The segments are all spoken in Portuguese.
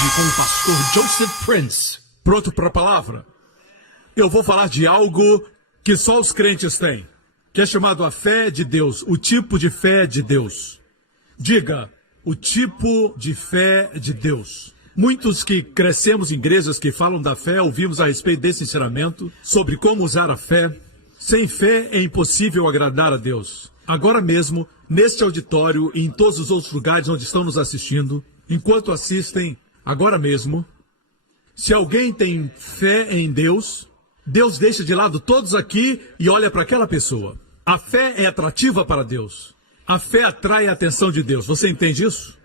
Hoje com o pastor Joseph Prince. Pronto para a palavra? Eu vou falar de algo que só os crentes têm, que é chamado a fé de Deus, o tipo de fé de Deus. Diga, o tipo de fé de Deus. Muitos que crescemos em igrejas que falam da fé, ouvimos a respeito desse ensinamento, sobre como usar a fé. Sem fé é impossível agradar a Deus. Agora mesmo, neste auditório e em todos os outros lugares onde estão nos assistindo, enquanto assistem, agora mesmo, se alguém tem fé em Deus, Deus deixa de lado todos aqui e olha para aquela pessoa. A fé é atrativa para Deus. A fé atrai a atenção de Deus. Você entende isso?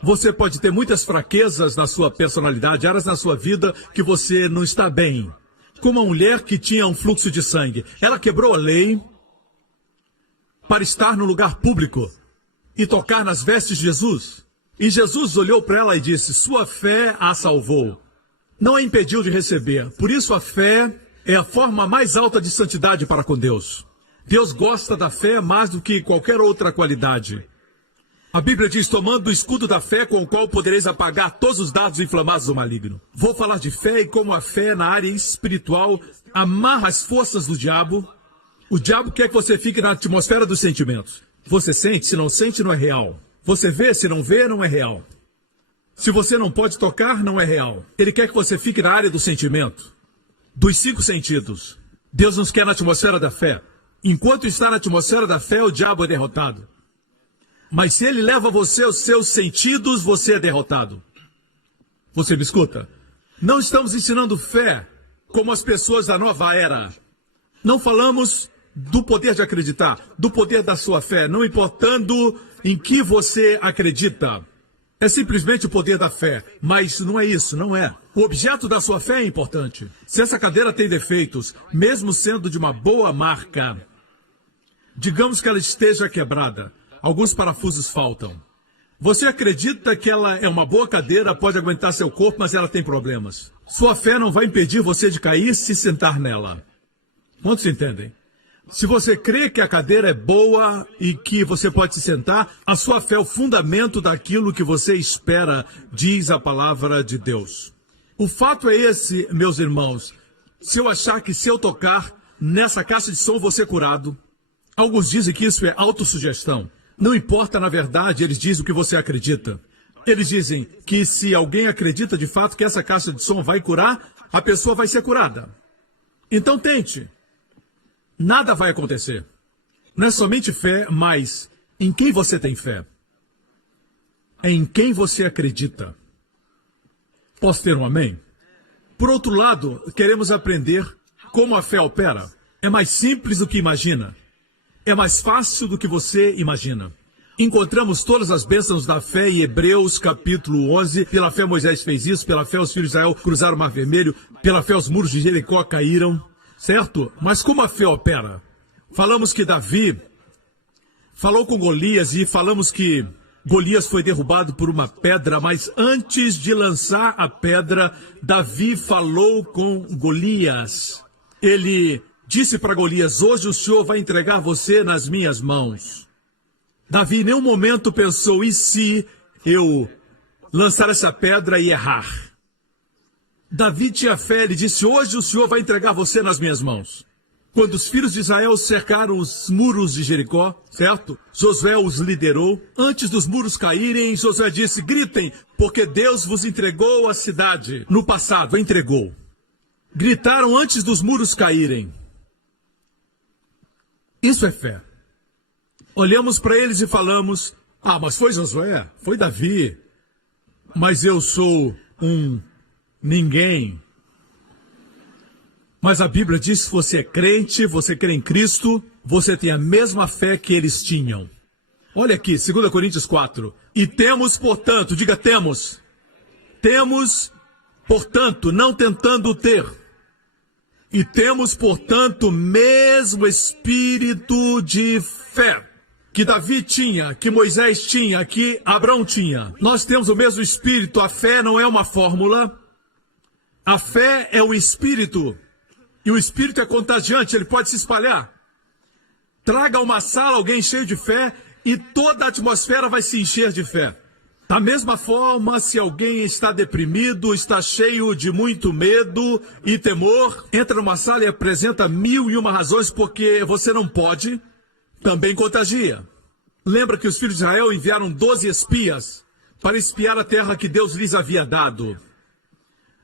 Você pode ter muitas fraquezas na sua personalidade, áreas na sua vida que você não está bem. Como uma mulher que tinha um fluxo de sangue. Ela quebrou a lei para estar no lugar público e tocar nas vestes de Jesus. E Jesus olhou para ela e disse, sua fé a salvou. Não a impediu de receber. Por isso a fé é a forma mais alta de santidade para com Deus. Deus gosta da fé mais do que qualquer outra qualidade. A Bíblia diz, tomando o escudo da fé com o qual podereis apagar todos os dardos inflamados do maligno. Vou falar de fé e como a fé na área espiritual amarra as forças do diabo. O diabo quer que você fique na atmosfera dos sentimentos. Você sente, se não sente, não é real. Você vê, se não vê, não é real. Se você não pode tocar, não é real. Ele quer que você fique na área do sentimento, dos 5 sentidos. Deus nos quer na atmosfera da fé. Enquanto está na atmosfera da fé, o diabo é derrotado. Mas se ele leva você aos seus sentidos, você é derrotado. Você me escuta? Não estamos ensinando fé como as pessoas da nova era. Não falamos do poder de acreditar, do poder da sua fé, não importando em que você acredita. É simplesmente o poder da fé, mas não é isso, não é. O objeto da sua fé é importante. Se essa cadeira tem defeitos, mesmo sendo de uma boa marca, digamos que ela esteja quebrada, alguns parafusos faltam. Você acredita que ela é uma boa cadeira, pode aguentar seu corpo, mas ela tem problemas. Sua fé não vai impedir você de cair se sentar nela. Quantos entendem? Se você crê que a cadeira é boa e que você pode se sentar, a sua fé é o fundamento daquilo que você espera, diz a palavra de Deus. O fato é esse, meus irmãos, se eu achar que se eu tocar nessa caixa de som vou ser curado, alguns dizem que isso é autossugestão. Não importa, na verdade, eles dizem o que você acredita. Eles dizem que se alguém acredita de fato que essa caixa de som vai curar, a pessoa vai ser curada. Então tente. Nada vai acontecer. Não é somente fé, mas em quem você tem fé? É em quem você acredita. Posso ter um amém? Por outro lado, queremos aprender como a fé opera. É mais simples do que imagina. É mais fácil do que você imagina. Encontramos todas as bênçãos da fé em Hebreus capítulo 11. Pela fé Moisés fez isso, pela fé os filhos de Israel cruzaram o Mar Vermelho, pela fé os muros de Jericó caíram. Certo? Mas como a fé opera? Falamos que Davi falou com Golias e falamos que Golias foi derrubado por uma pedra, mas antes de lançar a pedra, Davi falou com Golias. Ele disse para Golias, hoje o Senhor vai entregar você nas minhas mãos. Davi em nenhum momento pensou, e se eu lançar essa pedra e errar? Davi tinha fé, ele disse, hoje o Senhor vai entregar você nas minhas mãos. Quando os filhos de Israel cercaram os muros de Jericó, certo? Josué os liderou. Antes dos muros caírem, Josué disse, gritem, porque Deus vos entregou a cidade. No passado, entregou. Gritaram antes dos muros caírem. Isso é fé. Olhamos para eles e falamos, mas foi Josué, foi Davi, mas eu sou um ninguém. Mas a Bíblia diz que você é crente, você crê em Cristo, você tem a mesma fé que eles tinham. Olha aqui, 2 Coríntios 4. E temos, portanto, diga temos. Temos, portanto, não tentando ter. E temos, portanto, o mesmo espírito de fé que Davi tinha, que Moisés tinha, que Abraão tinha. Nós temos o mesmo espírito, a fé não é uma fórmula. A fé é o espírito, e o espírito é contagiante, ele pode se espalhar. Traga a uma sala alguém cheio de fé, e toda a atmosfera vai se encher de fé. Da mesma forma, se alguém está deprimido, está cheio de muito medo e temor, entra numa sala e apresenta 1001 razões porque você não pode, também contagia. Lembra que os filhos de Israel enviaram 12 espias para espiar a terra que Deus lhes havia dado.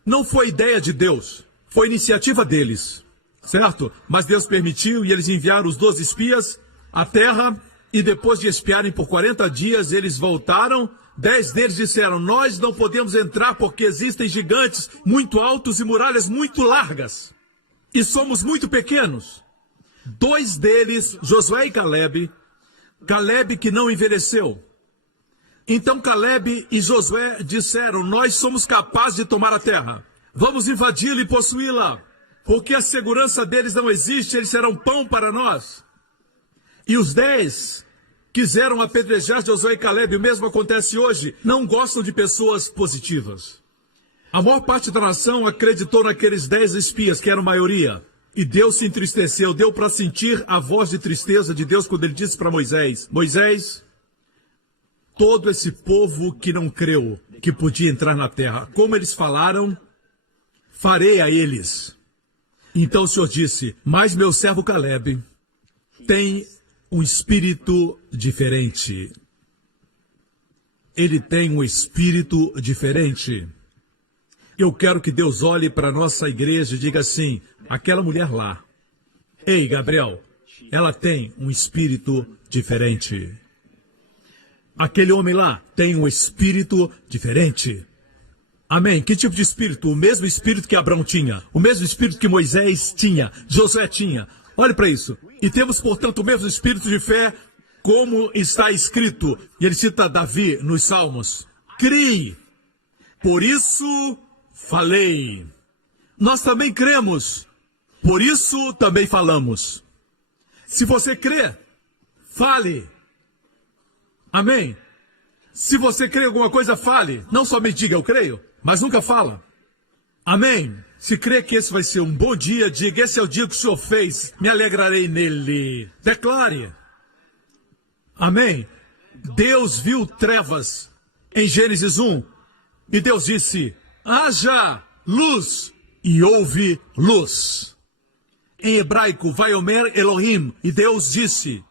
Não foi ideia de Deus, foi iniciativa deles, certo? Mas Deus permitiu e eles enviaram os 12 espias à terra e depois de espiarem por 40 dias, eles voltaram. 10 deles disseram, nós não podemos entrar porque existem gigantes muito altos e muralhas muito largas. E somos muito pequenos. 2 deles, Josué e Caleb que não envelheceu. Então Caleb e Josué disseram, nós somos capazes de tomar a terra. Vamos invadi-la e possuí-la. Porque a segurança deles não existe, eles serão pão para nós. E os 10 quiseram apedrejar Josué e Caleb, o mesmo acontece hoje, não gostam de pessoas positivas. A maior parte da nação acreditou naqueles 10 espias, que eram maioria. E Deus se entristeceu, deu para sentir a voz de tristeza de Deus quando ele disse para Moisés, Moisés, todo esse povo que não creu que podia entrar na terra, como eles falaram, farei a eles. Então o Senhor disse, mas meu servo Caleb tem um espírito diferente. Ele tem um espírito diferente. Eu quero que Deus olhe para a nossa igreja e diga assim, aquela mulher lá, ei Gabriel, ela tem um espírito diferente. Aquele homem lá tem um espírito diferente. Amém? Que tipo de espírito? O mesmo espírito que Abraão tinha, o mesmo espírito que Moisés tinha, Josué tinha. Olhe para isso. E temos, portanto, o mesmo espírito de fé, como está escrito. E ele cita Davi nos Salmos. Crie. Por isso falei. Nós também cremos. Por isso também falamos. Se você crê, fale. Amém? Se você crê em alguma coisa, fale. Não somente diga eu creio, mas nunca fala. Amém? Se crê que esse vai ser um bom dia, diga, esse é o dia que o Senhor fez, me alegrarei nele. Declare. Amém? Deus viu trevas em Gênesis 1, e Deus disse, haja luz, e houve luz. Em hebraico, Vaiomer Elohim, e Deus disse,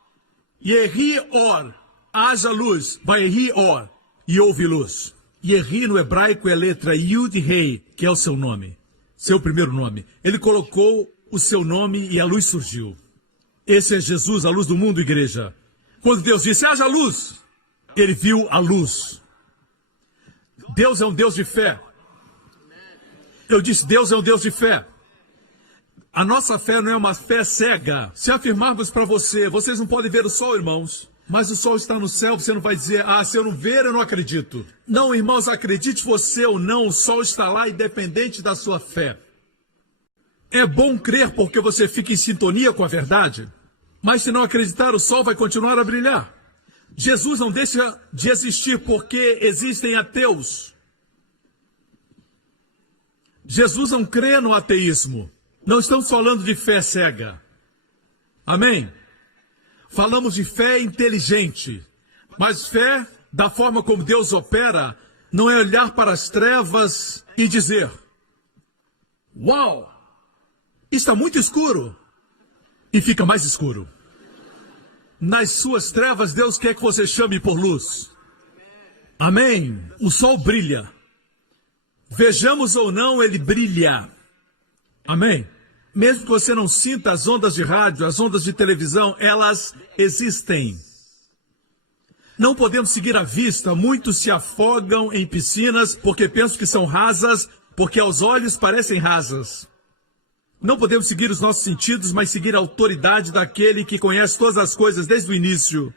Yehi Or, haja luz, Vayehi Or, e houve luz. Yehi no hebraico é a letra Yud Rei, que é o seu nome. Seu primeiro nome. Ele colocou o seu nome e a luz surgiu. Esse é Jesus, a luz do mundo, igreja. Quando Deus disse, haja luz, ele viu a luz. Deus é um Deus de fé. Eu disse, Deus é um Deus de fé. A nossa fé não é uma fé cega. Se afirmarmos para você, vocês não podem ver o sol, irmãos, mas o sol está no céu, você não vai dizer, se eu não ver, eu não acredito. Não, irmãos, acredite você ou não, o sol está lá independente da sua fé. É bom crer porque você fica em sintonia com a verdade, mas se não acreditar, o sol vai continuar a brilhar. Jesus não deixa de existir porque existem ateus. Jesus não crê no ateísmo. Não estamos falando de fé cega. Amém? Falamos de fé inteligente, mas fé, da forma como Deus opera, não é olhar para as trevas e dizer, uau, está muito escuro, e fica mais escuro. Nas suas trevas, Deus quer que você chame por luz. Amém? O sol brilha. Vejamos ou não, ele brilha. Amém? Mesmo que você não sinta as ondas de rádio, as ondas de televisão, elas existem. Não podemos seguir à vista. Muitos se afogam em piscinas porque pensam que são rasas, porque aos olhos parecem rasas. Não podemos seguir os nossos sentidos, mas seguir a autoridade daquele que conhece todas as coisas desde o início,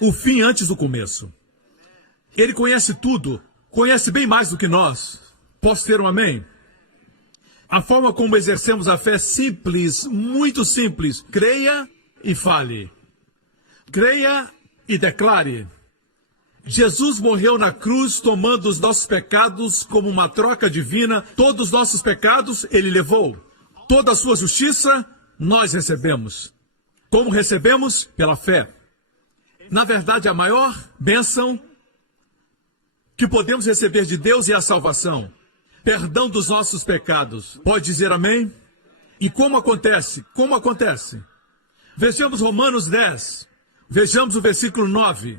o fim antes do começo. Ele conhece tudo, conhece bem mais do que nós. Posso ter um amém? A forma como exercemos a fé é simples, muito simples. Creia e fale. Creia e declare. Jesus morreu na cruz tomando os nossos pecados como uma troca divina. Todos os nossos pecados ele levou. Toda a sua justiça nós recebemos. Como recebemos? Pela fé. Na verdade, a maior bênção que podemos receber de Deus é a salvação, perdão dos nossos pecados. Pode dizer amém? E como acontece? Como acontece? Vejamos Romanos 10, vejamos o versículo 9.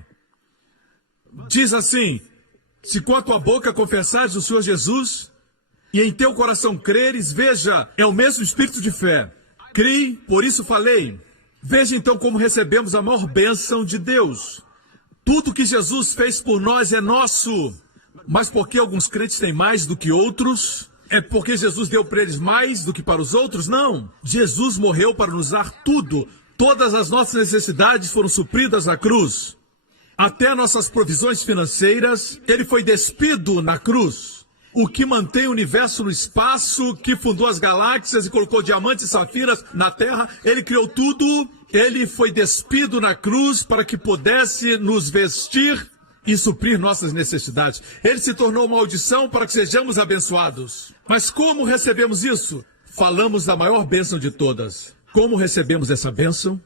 Diz assim: se com a tua boca confessares o Senhor Jesus, e em teu coração creres, veja, é o mesmo espírito de fé. Criei, por isso falei. Veja então como recebemos a maior bênção de Deus. Tudo que Jesus fez por nós é nosso. Mas por que alguns crentes têm mais do que outros? É porque Jesus deu para eles mais do que para os outros? Não. Jesus morreu para nos dar tudo. Todas as nossas necessidades foram supridas na cruz. Até nossas provisões financeiras, ele foi despido na cruz. O que mantém o universo no espaço, que fundou as galáxias e colocou diamantes e safiras na terra, ele criou tudo. Ele foi despido na cruz para que pudesse nos vestir e suprir nossas necessidades. Ele se tornou maldição para que sejamos abençoados. Mas como recebemos isso? Falamos da maior bênção de todas. Como recebemos essa bênção?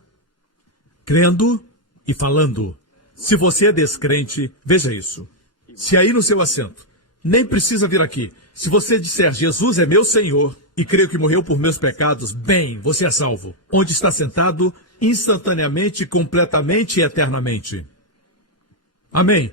Crendo e falando. Se você é descrente, veja isso. Se aí no seu assento, nem precisa vir aqui. Se você disser, Jesus é meu Senhor e creio que morreu por meus pecados, bem, você é salvo. Onde está sentado, instantaneamente, completamente e eternamente. Amém.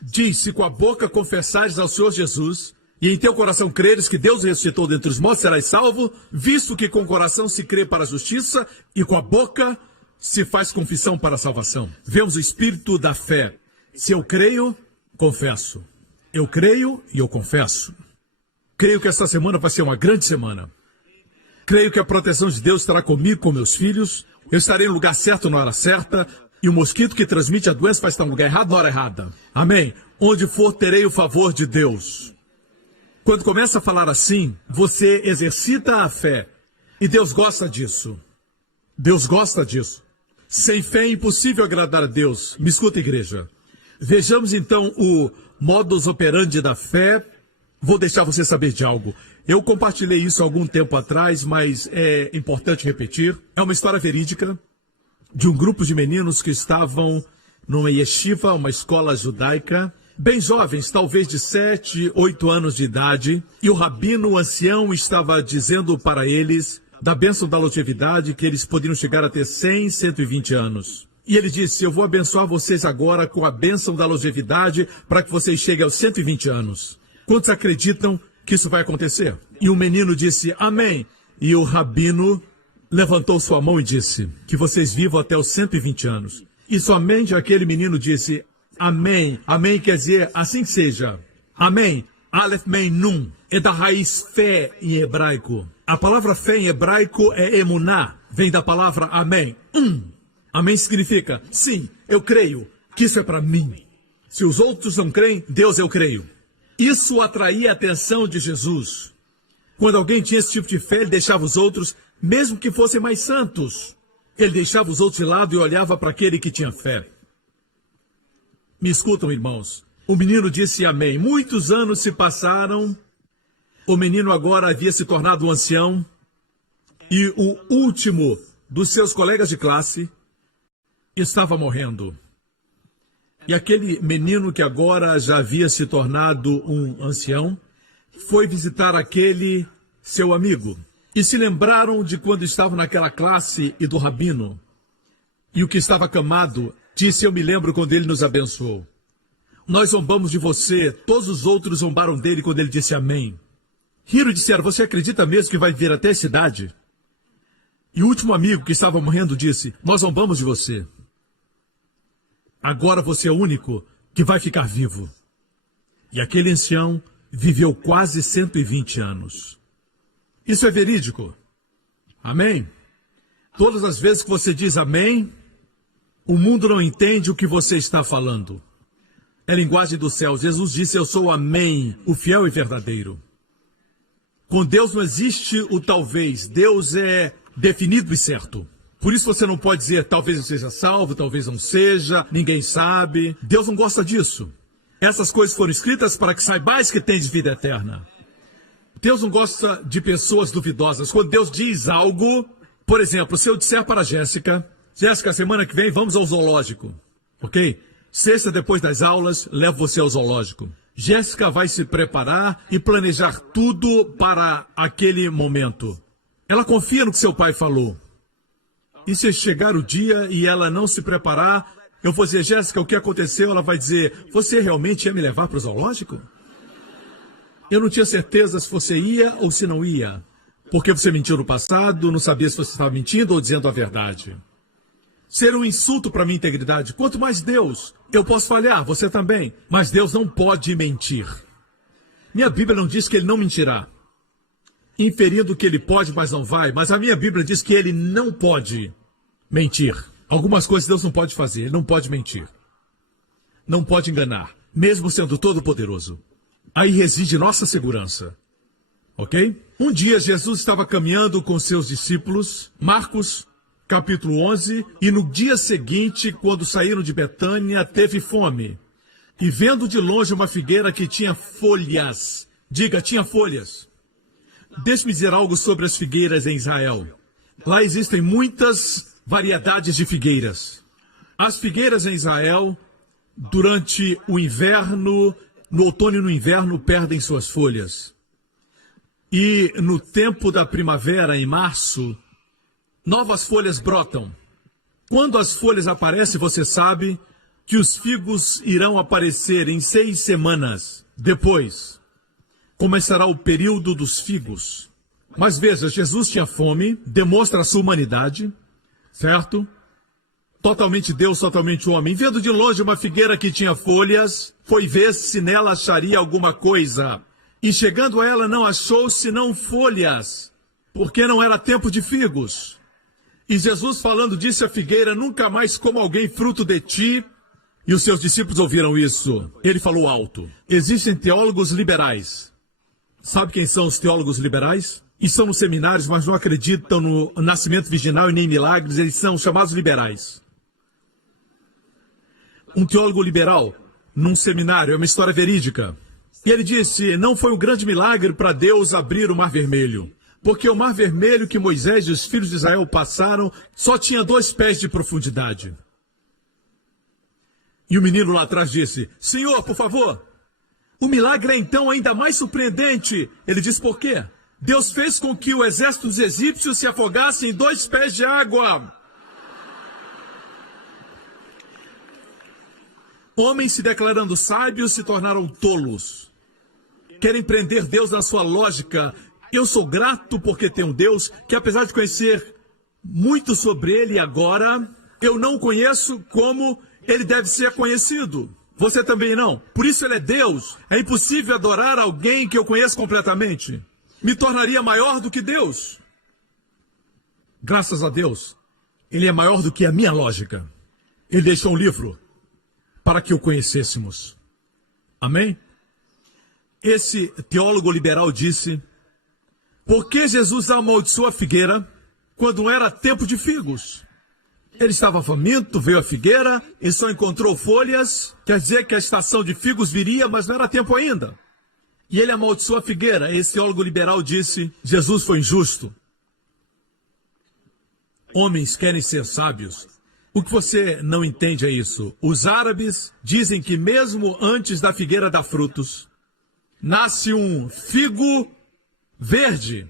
Diz, se com a boca confessares ao Senhor Jesus, e em teu coração creres que Deus ressuscitou dentre os mortos, serás salvo, visto que com o coração se crê para a justiça, e com a boca se faz confissão para a salvação. Vemos o espírito da fé. Se eu creio, confesso. Eu creio e eu confesso. Creio que esta semana vai ser uma grande semana. Creio que a proteção de Deus estará comigo, com meus filhos. Eu estarei no lugar certo na hora certa. E o mosquito que transmite a doença vai estar no lugar errado na hora errada. Amém. Onde for, terei o favor de Deus. Quando começa a falar assim, você exercita a fé. E Deus gosta disso. Deus gosta disso. Sem fé é impossível agradar a Deus. Me escuta, igreja. Vejamos então o modus operandi da fé. Vou deixar você saber de algo. Eu compartilhei isso há algum tempo atrás, mas é importante repetir. É uma história verídica de um grupo de meninos que estavam numa yeshiva, uma escola judaica, bem jovens, talvez de 7, 8 anos de idade, e o rabino, o ancião, estava dizendo para eles da bênção da longevidade, que eles poderiam chegar a ter 100, 120 anos. E ele disse, eu vou abençoar vocês agora com a bênção da longevidade para que vocês cheguem aos 120 anos. Quantos acreditam que isso vai acontecer? E o menino disse, amém. E o rabino levantou sua mão e disse, que vocês vivam até os 120 anos. E somente aquele menino disse, amém. Amém quer dizer, assim seja. Amém. Aleph Mem Nun. É da raiz fé em hebraico. A palavra fé em hebraico é emuná. Vem da palavra amém. Amém significa, sim, eu creio que isso é para mim. Se os outros não creem, Deus eu creio. Isso atraía a atenção de Jesus. Quando alguém tinha esse tipo de fé, ele deixava os outros, mesmo que fossem mais santos. Ele deixava os outros de lado e olhava para aquele que tinha fé. Me escutam, irmãos. O menino disse amém. Muitos anos se passaram. O menino agora havia se tornado um ancião. E o último dos seus colegas de classe estava morrendo. E aquele menino que agora já havia se tornado um ancião, foi visitar aquele seu amigo. E se lembraram de quando estavam naquela classe e do rabino. E o que estava acamado disse, eu me lembro quando ele nos abençoou. Nós zombamos de você, todos os outros zombaram dele quando ele disse amém. Riram e disseram, você acredita mesmo que vai vir até a cidade? E o último amigo que estava morrendo disse, nós zombamos de você. Agora você é o único que vai ficar vivo. E aquele ancião viveu quase 120 anos. Isso é verídico. Amém? Todas as vezes que você diz amém, o mundo não entende o que você está falando. É linguagem do céu. Jesus disse, eu sou o amém, o fiel e verdadeiro. Com Deus não existe o talvez. Deus é definido e certo. Por isso você não pode dizer, talvez eu seja salvo, talvez não seja, ninguém sabe. Deus não gosta disso. Essas coisas foram escritas para que saibais que tens vida eterna. Deus não gosta de pessoas duvidosas. Quando Deus diz algo, por exemplo, se eu disser para a Jéssica, Jéssica, semana que vem vamos ao zoológico, ok? Sexta, depois das aulas, levo você ao zoológico. Jéssica vai se preparar e planejar tudo para aquele momento. Ela confia no que seu pai falou. E se chegar o dia e ela não se preparar, eu vou dizer, Jéssica, o que aconteceu? Ela vai dizer, você realmente ia me levar para o zoológico? Eu não tinha certeza se você ia ou se não ia. Porque você mentiu no passado, não sabia se você estava mentindo ou dizendo a verdade. Ser um insulto para minha integridade. Quanto mais Deus, eu posso falhar, você também. Mas Deus não pode mentir. Minha Bíblia não diz que ele não mentirá. Inferindo que ele pode, mas não vai. Mas a minha Bíblia diz que ele não pode mentir. Algumas coisas Deus não pode fazer. Ele não pode mentir. Não pode enganar. Mesmo sendo todo-poderoso. Aí reside nossa segurança. Ok? Um dia Jesus estava caminhando com seus discípulos. Marcos, capítulo 11. E no dia seguinte, quando saíram de Betânia, teve fome. E vendo de longe uma figueira que tinha folhas. Diga, tinha folhas. Deixe-me dizer algo sobre as figueiras em Israel. Lá existem muitas variedades de figueiras. As figueiras em Israel, durante o inverno, no outono e no inverno, perdem suas folhas. E no tempo da primavera, em março, novas folhas brotam. Quando as folhas aparecem, você sabe que os figos irão aparecer em 6 semanas depois. Começará o período dos figos. Mas veja, Jesus tinha fome, demonstra a sua humanidade, certo? Totalmente Deus, totalmente homem. Vendo de longe uma figueira que tinha folhas, foi ver se nela acharia alguma coisa. E chegando a ela não achou senão folhas, porque não era tempo de figos. E Jesus falando disse à figueira, nunca mais coma alguém fruto de ti. E os seus discípulos ouviram isso. Ele falou alto. Existem teólogos liberais. Sabe quem são os teólogos liberais? Estão nos seminários, mas não acreditam no nascimento virginal e nem milagres. Eles são chamados liberais. Um teólogo liberal, num seminário, é uma história verídica. E ele disse, não foi um grande milagre para Deus abrir o Mar Vermelho. Porque o Mar Vermelho que Moisés e os filhos de Israel passaram só tinha 2 pés de profundidade. E o menino lá atrás disse, Senhor, por favor. O milagre é então ainda mais surpreendente. Ele disse, por quê? Deus fez com que o exército dos egípcios se afogasse em 2 pés de água. Homens se declarando sábios se tornaram tolos. Querem prender Deus na sua lógica. Eu sou grato porque tenho um Deus que, apesar de conhecer muito sobre ele agora, eu não o conheço como ele deve ser conhecido. Você também não. Por isso ele é Deus. É impossível adorar alguém que eu conheço completamente. Me tornaria maior do que Deus. Graças a Deus, ele é maior do que a minha lógica. Ele deixou um livro para que o conhecêssemos. Amém? Esse teólogo liberal disse, por que Jesus amaldiçoou a figueira quando não era tempo de figos? Ele estava faminto, veio a figueira e só encontrou folhas. Quer dizer que a estação de figos viria, mas não era tempo ainda. E ele amaldiçoou a figueira. Esse teólogo liberal disse, Jesus foi injusto. Homens querem ser sábios. O que você não entende é isso. Os árabes dizem que mesmo antes da figueira dar frutos, nasce um figo verde.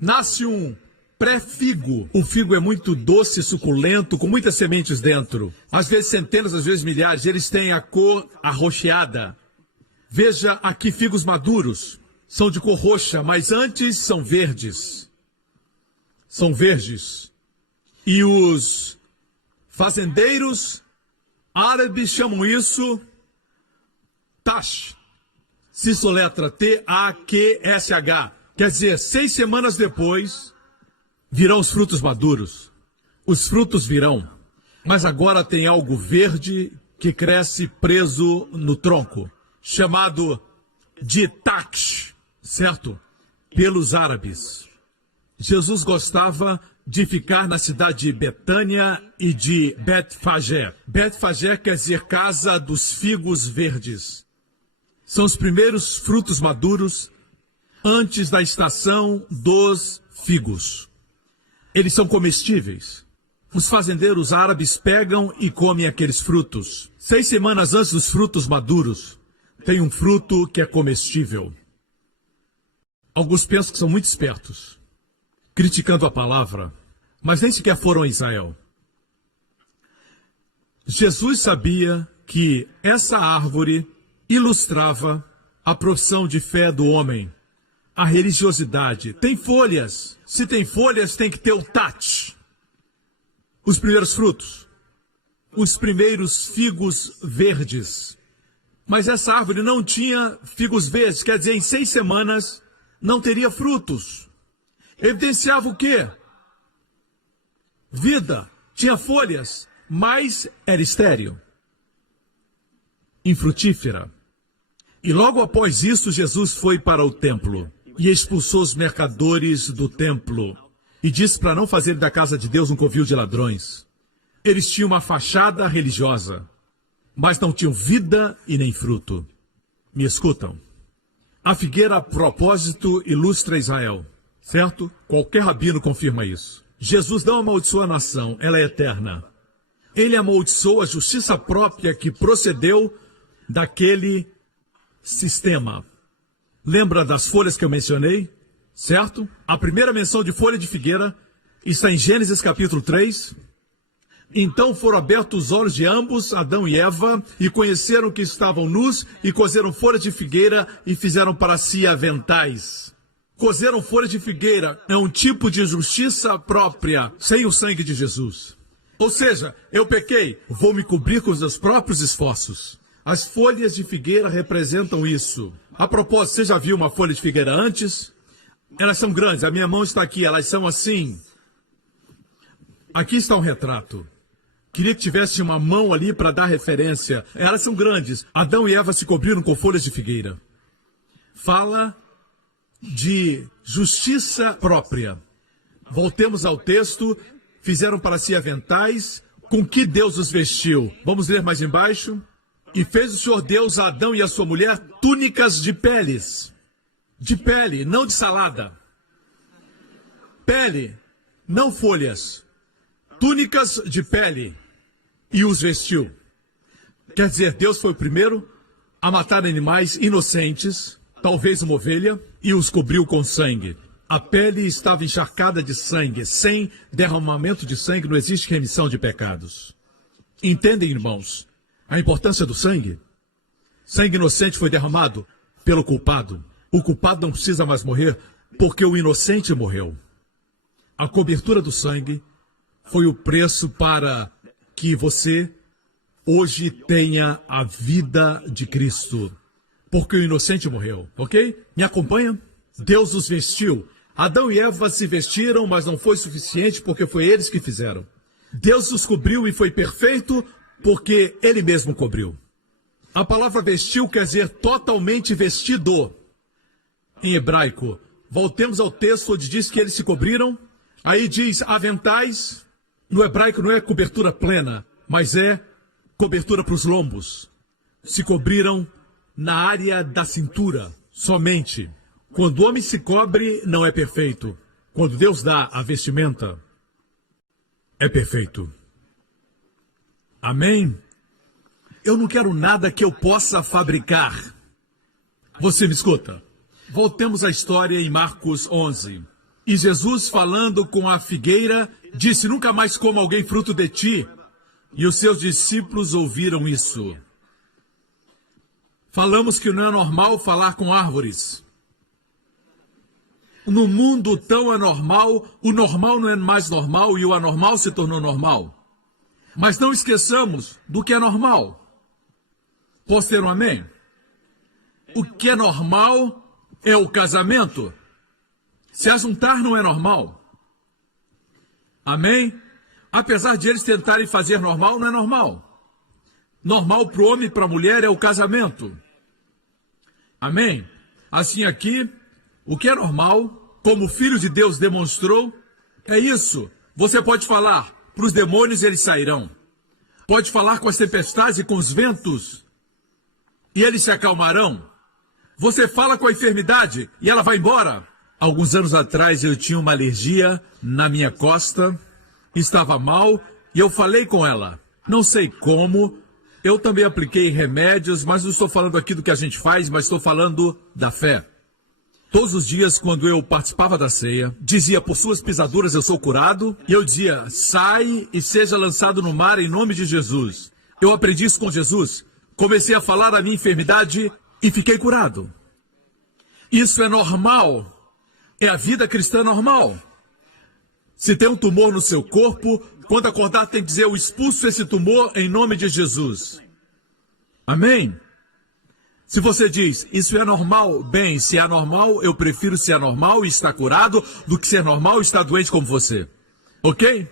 Nasce um pré-figo. O figo é muito doce, suculento, com muitas sementes dentro. Às vezes centenas, às vezes milhares. Eles têm a cor arroxeada. Veja aqui figos maduros. São de cor roxa, mas antes são verdes. São verdes. E os fazendeiros árabes chamam isso tash. Se soletra T-A-Q-S-H. Quer dizer, 6 semanas depois, virão os frutos maduros. Os frutos virão. Mas agora tem algo verde que cresce preso no tronco, chamado de taksh, certo? Pelos árabes. Jesus gostava de ficar na cidade de Betânia e de Betfagé. Betfagé quer dizer casa dos figos verdes. São os primeiros frutos maduros antes da estação dos figos. Eles são comestíveis. Os fazendeiros árabes pegam e comem aqueles frutos. 6 semanas antes dos frutos maduros, tem um fruto que é comestível. Alguns pensam que são muito espertos, criticando a palavra, mas nem sequer foram a Israel. Jesus sabia que essa árvore ilustrava a profissão de fé do homem, a religiosidade. Tem folhas. Se tem folhas, tem que ter o tat. Os primeiros frutos. Os primeiros figos verdes. Mas essa árvore não tinha figos verdes, quer dizer, em 6 semanas não teria frutos. Evidenciava o quê? Vida. Tinha folhas, mas era estéril. Infrutífera. E logo após isso, Jesus foi para o templo e expulsou os mercadores do templo e disse para não fazer da casa de Deus um covil de ladrões. Eles tinham uma fachada religiosa, mas não tinham vida e nem fruto. Me escutam? A figueira, a propósito, ilustra Israel, certo? Qualquer rabino confirma isso. Jesus não amaldiçoou a nação, ela é eterna. Ele amaldiçoou a justiça própria que procedeu daquele sistema. Lembra das folhas que eu mencionei? Certo? A primeira menção de folha de figueira está em Gênesis capítulo 3. Então foram abertos os olhos de ambos, Adão e Eva, e conheceram que estavam nus, e cozeram folhas de figueira e fizeram para si aventais. Cozeram folhas de figueira é um tipo de justiça própria, sem o sangue de Jesus. Ou seja, eu pequei, vou me cobrir com os meus próprios esforços. As folhas de figueira representam isso. A propósito, você já viu uma folha de figueira antes? Elas são grandes, a minha mão está aqui, elas são assim. Aqui está um retrato. Queria que tivesse uma mão ali para dar referência. Elas são grandes. Adão e Eva se cobriram com folhas de figueira. Fala de justiça própria. Voltemos ao texto. Fizeram para si aventais. Com que Deus os vestiu? Vamos ler mais embaixo. E fez o Senhor Deus a Adão e a sua mulher túnicas de peles. De pele, não de salada. Pele, não folhas. Túnicas de pele. E os vestiu. Quer dizer, Deus foi o primeiro a matar animais inocentes, talvez uma ovelha, e os cobriu com sangue. A pele estava encharcada de sangue. Sem derramamento de sangue não existe remissão de pecados. Entendem, irmãos, a importância do sangue? Sangue inocente foi derramado pelo culpado. O culpado não precisa mais morrer porque o inocente morreu. A cobertura do sangue foi o preço para que você hoje tenha a vida de Cristo. Porque o inocente morreu, ok? Me acompanha? Deus os vestiu. Adão e Eva se vestiram, mas não foi suficiente porque foi eles que fizeram. Deus os cobriu e foi perfeito porque Ele mesmo cobriu. A palavra vestiu quer dizer totalmente vestido. Em hebraico, voltemos ao texto onde diz que eles se cobriram. Aí diz aventais. No hebraico não é cobertura plena, mas é cobertura para os lombos. Se cobriram na área da cintura, somente. Quando o homem se cobre, não é perfeito. Quando Deus dá a vestimenta, é perfeito. Amém? Eu não quero nada que eu possa fabricar. Você me escuta? Voltemos à história em Marcos 11. E Jesus, falando com a figueira, disse, nunca mais coma alguém fruto de ti. E os seus discípulos ouviram isso. Falamos que não é normal falar com árvores. No mundo tão anormal, o normal não é mais normal e o anormal se tornou normal. Mas não esqueçamos do que é normal. Posso ter um amém? O que é normal é o casamento. Se ajuntar não é normal. Amém? Apesar de eles tentarem fazer normal, não é normal. Normal para o homem e para a mulher é o casamento. Amém? Assim aqui, o que é normal, como o Filho de Deus demonstrou, é isso. Você pode falar para os demônios e eles sairão. Pode falar com as tempestades e com os ventos e eles se acalmarão. Você fala com a enfermidade e ela vai embora. Alguns anos atrás eu tinha uma alergia na minha costa estava mal e eu falei com ela. Não sei como, eu também apliquei remédios, mas não estou falando aqui do que a gente faz, mas estou falando da fé. Todos os dias, quando eu participava da ceia, dizia, por suas pisaduras eu sou curado, e eu dizia, sai e seja lançado no mar em nome de Jesus. Eu aprendi isso com Jesus, comecei a falar da minha enfermidade e fiquei curado. Isso é normal, é a vida cristã normal. Se tem um tumor no seu corpo, quando acordar tem que dizer, eu expulso esse tumor em nome de Jesus. Amém? Se você diz, isso é normal, bem, se é anormal, eu prefiro ser anormal e estar curado do que ser normal e estar doente como você. Ok?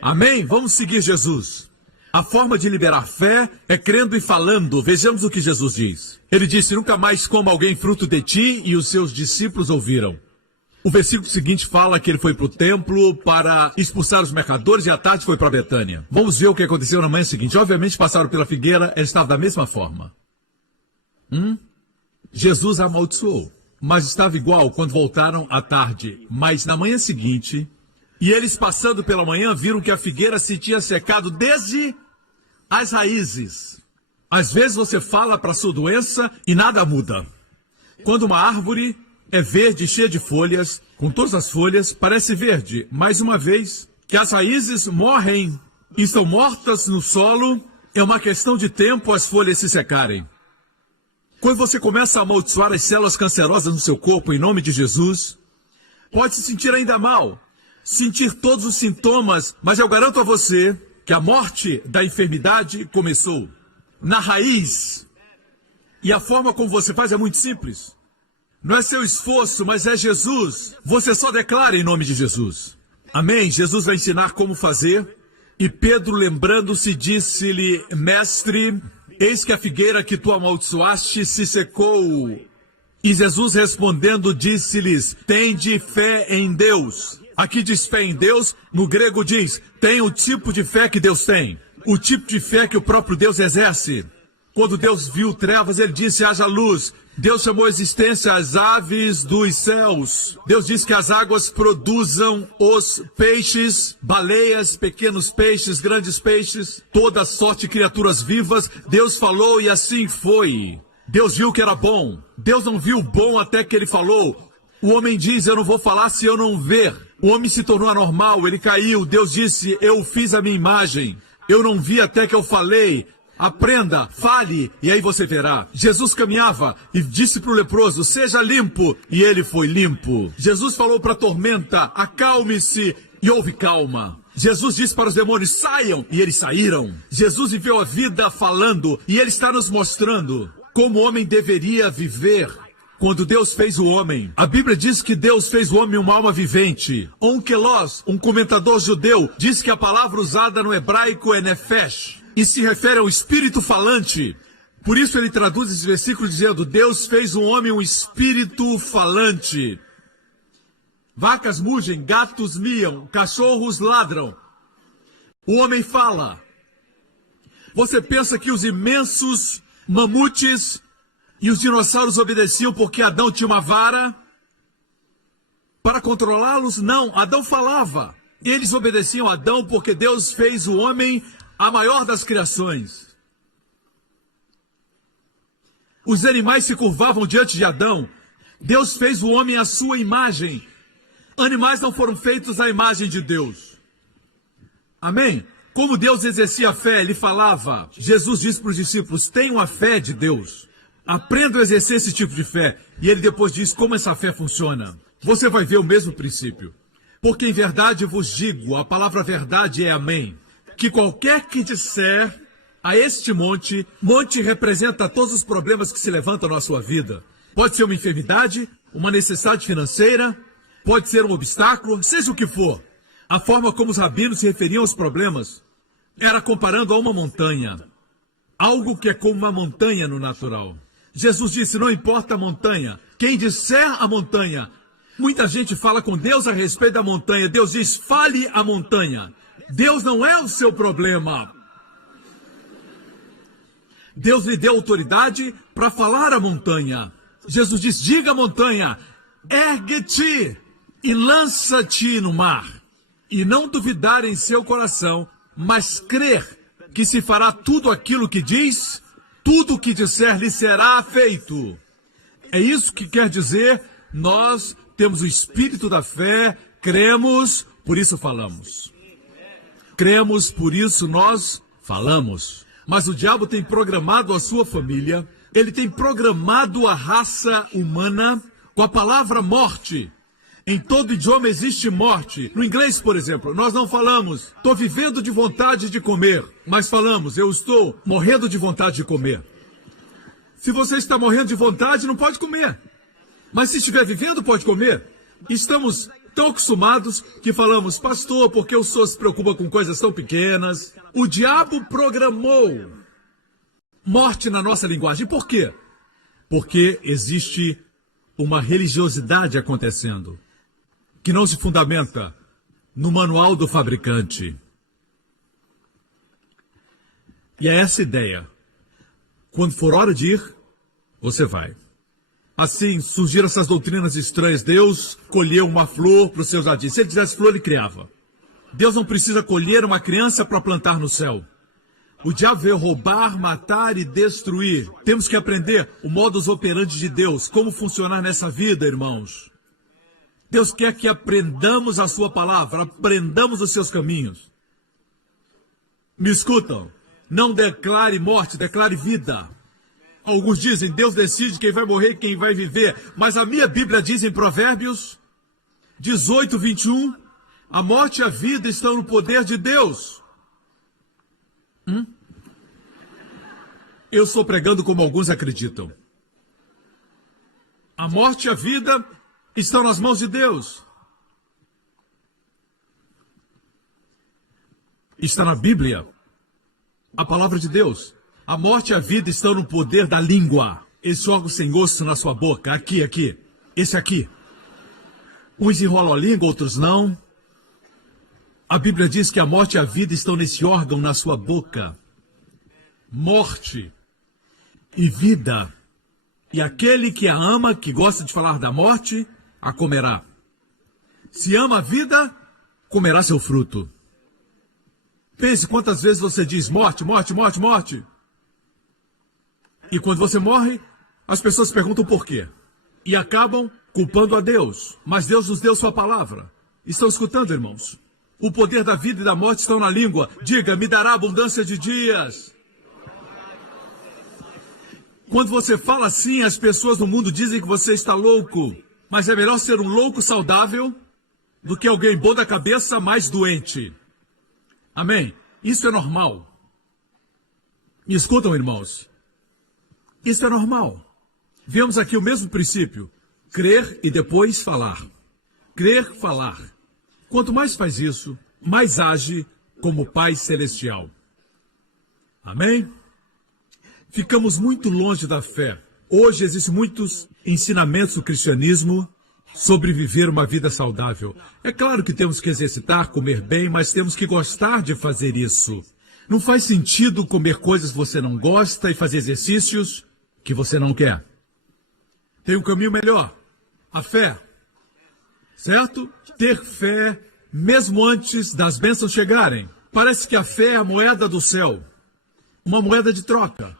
Amém? Vamos seguir Jesus. A forma de liberar fé é crendo e falando. Vejamos o que Jesus diz. Ele disse, nunca mais coma alguém fruto de ti, e os seus discípulos ouviram. O versículo seguinte fala que ele foi para o templo para expulsar os mercadores e à tarde foi para Betânia. Vamos ver o que aconteceu na manhã seguinte. Obviamente passaram pela figueira, ele estava da mesma forma. Jesus amaldiçoou, mas estava igual quando voltaram à tarde. Mas na manhã seguinte, e eles passando pela manhã, viram que a figueira se tinha secado desde as raízes. Às vezes você fala para a sua doença e nada muda. Quando uma árvore é verde, cheia de folhas, com todas as folhas, parece verde. Mais uma vez, que as raízes morrem e estão mortas no solo, é uma questão de tempo as folhas se secarem. Quando você começa a amaldiçoar as células cancerosas no seu corpo em nome de Jesus, pode se sentir ainda mal, sentir todos os sintomas, mas eu garanto a você que a morte da enfermidade começou na raiz. E a forma como você faz é muito simples. Não é seu esforço, mas é Jesus. Você só declara em nome de Jesus. Amém? Jesus vai ensinar como fazer. E Pedro, lembrando-se, disse-lhe, mestre, eis que a figueira que tu amaldiçoaste se secou. E Jesus respondendo disse-lhes, tende fé em Deus. Aqui diz fé em Deus, no grego diz, tem o tipo de fé que Deus tem. O tipo de fé que o próprio Deus exerce. Quando Deus viu trevas, ele disse, haja luz. Deus chamou à existência as aves dos céus. Deus diz que as águas produzam os peixes, baleias, pequenos peixes, grandes peixes, toda sorte de criaturas vivas. Deus falou e assim foi. Deus viu que era bom. Deus não viu bom até que ele falou. O homem diz, eu não vou falar se eu não ver. O homem se tornou anormal, ele caiu. Deus disse, eu fiz a minha imagem. Eu não vi até que eu falei. Aprenda, fale, e aí você verá. Jesus caminhava e disse para o leproso, seja limpo, e ele foi limpo. Jesus falou para a tormenta, acalme-se, e houve calma. Jesus disse para os demônios, saiam, e eles saíram. Jesus viveu a vida falando, e ele está nos mostrando como o homem deveria viver. Quando Deus fez o homem, a Bíblia diz que Deus fez o homem uma alma vivente. Onkelos, um comentador judeu, diz que a palavra usada no hebraico é nefesh. E se refere ao espírito falante. Por isso ele traduz esse versículo dizendo, Deus fez o homem um espírito falante. Vacas mugem, gatos miam, cachorros ladram. O homem fala. Você pensa que os imensos mamutes e os dinossauros obedeciam porque Adão tinha uma vara para controlá-los? Não, Adão falava. Eles obedeciam a Adão porque Deus fez o homem a maior das criações. Os animais se curvavam diante de Adão. Deus fez o homem à sua imagem. Animais não foram feitos à imagem de Deus. Amém? Como Deus exercia a fé, ele falava. Jesus disse para os discípulos, tenham a fé de Deus. Aprendam a exercer esse tipo de fé. E ele depois diz como essa fé funciona. Você vai ver o mesmo princípio. Porque em verdade vos digo, a palavra verdade é amém. Que qualquer que disser a este monte, monte representa todos os problemas que se levantam na sua vida. Pode ser uma enfermidade, uma necessidade financeira, pode ser um obstáculo, seja o que for. A forma como os rabinos se referiam aos problemas era comparando a uma montanha. Algo que é como uma montanha no natural. Jesus disse, não importa a montanha, quem disser a montanha. Muita gente fala com Deus a respeito da montanha. Deus diz, fale a montanha. Deus não é o seu problema. Deus lhe deu autoridade para falar à montanha. Jesus diz, diga à montanha, ergue-te e lança-te no mar. e não duvidar em seu coração, mas crer que se fará tudo aquilo que diz, tudo o que disser lhe será feito. É isso que quer dizer, nós temos o espírito da fé, cremos, por isso falamos. Cremos, por isso nós falamos. Mas o diabo tem programado a sua família, ele tem programado a raça humana com a palavra morte. Em todo idioma existe morte. No inglês, por exemplo, nós não falamos, estou vivendo de vontade de comer, mas falamos, eu estou morrendo de vontade de comer. Se você está morrendo de vontade, não pode comer. Mas se estiver vivendo, pode comer. Estamos tão acostumados que falamos, pastor, porque o senhor se preocupa com coisas tão pequenas? O diabo programou morte na nossa linguagem. Por quê? Porque existe uma religiosidade acontecendo que não se fundamenta no manual do fabricante. E é essa ideia. Quando for hora de ir, você vai. Assim surgiram essas doutrinas estranhas. Deus colheu uma flor para o seu jardim. Se ele tivesse flor, ele criava. Deus não precisa colher uma criança para plantar no céu. O diabo veio roubar, matar e destruir. Temos que aprender o modus operandi de Deus, como funcionar nessa vida, irmãos. Deus quer que aprendamos a sua palavra, aprendamos os seus caminhos. Me escutam, não declare morte, declare vida. Alguns dizem, Deus decide quem vai morrer e quem vai viver. Mas a minha Bíblia diz em Provérbios 18, 21, a morte e a vida estão no poder de Deus. Eu estou pregando como alguns acreditam. A morte e a vida estão nas mãos de Deus. Está na Bíblia, a palavra de Deus. A morte e a vida estão no poder da língua. Esse órgão sem osso na sua boca. Aqui. Esse aqui. Uns enrolam a língua, outros não. A Bíblia diz que a morte e a vida estão nesse órgão na sua boca. Morte e vida. E aquele que a ama, que gosta de falar da morte, a comerá. Se ama a vida, comerá seu fruto. Pense quantas vezes você diz morte, morte, morte, morte. E quando você morre, as pessoas perguntam por quê. E acabam culpando a Deus. Mas Deus nos deu sua palavra. Estão escutando, irmãos? O poder da vida e da morte estão na língua. Diga, me dará abundância de dias. Quando você fala assim, as pessoas no mundo dizem que você está louco. Mas é melhor ser um louco saudável do que alguém bom da cabeça, mais doente. Amém? Isso é normal. Me escutam, irmãos? Isso é normal. Vemos aqui o mesmo princípio. Crer e depois falar. Crer, falar. Quanto mais faz isso, mais age como Pai Celestial. Amém? Ficamos muito longe da fé. Hoje existem muitos ensinamentos do cristianismo sobre viver uma vida saudável. É claro que temos que exercitar, comer bem, mas temos que gostar de fazer isso. Não faz sentido comer coisas que você não gosta e fazer exercícios que você não quer. Tem um caminho melhor. A fé. Certo? Ter fé mesmo antes das bênçãos chegarem. Parece que a fé é a moeda do céu. Uma moeda de troca.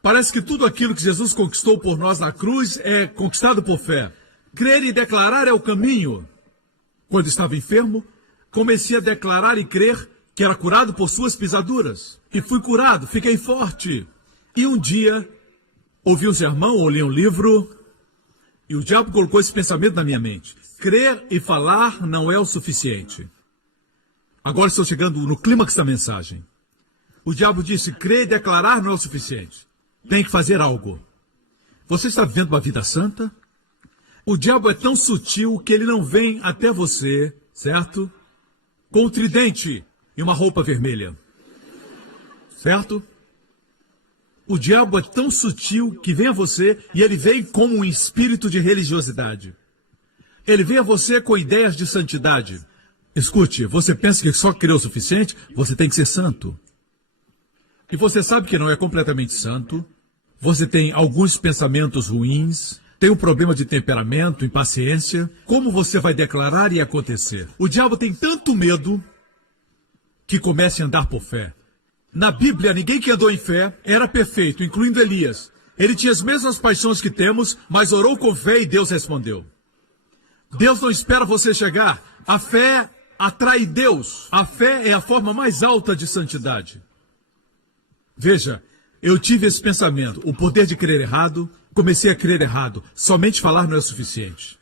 Parece que tudo aquilo que Jesus conquistou por nós na cruz é conquistado por fé. Crer e declarar é o caminho. Quando estava enfermo, comecei a declarar e crer que era curado por suas pisaduras. E fui curado, fiquei forte. E um dia, ouvi um sermão ou li um livro, e o diabo colocou esse pensamento na minha mente. Crer e falar não é o suficiente. Agora estou chegando no clímax da mensagem. O diabo disse, crer e declarar não é o suficiente. Tem que fazer algo. Você está vivendo uma vida santa? O diabo é tão sutil que ele não vem até você, certo? Com um tridente e uma roupa vermelha. Certo? O diabo é tão sutil que vem a você e ele vem como um espírito de religiosidade. Ele vem a você com ideias de santidade. Escute, você pensa que só crê o suficiente? Você tem que ser santo. E você sabe que não é completamente santo. Você tem alguns pensamentos ruins. tem um problema de temperamento, impaciência, como você vai declarar e acontecer? O diabo tem tanto medo que comece a andar por fé. Na Bíblia, ninguém que andou em fé era perfeito, incluindo Elias. Ele tinha as mesmas paixões que temos, mas orou com fé e Deus respondeu. Deus não espera você chegar. A fé atrai Deus. A fé é a forma mais alta de santidade. Veja, eu tive esse pensamento, o poder de crer errado, comecei a crer errado, somente falar não é suficiente.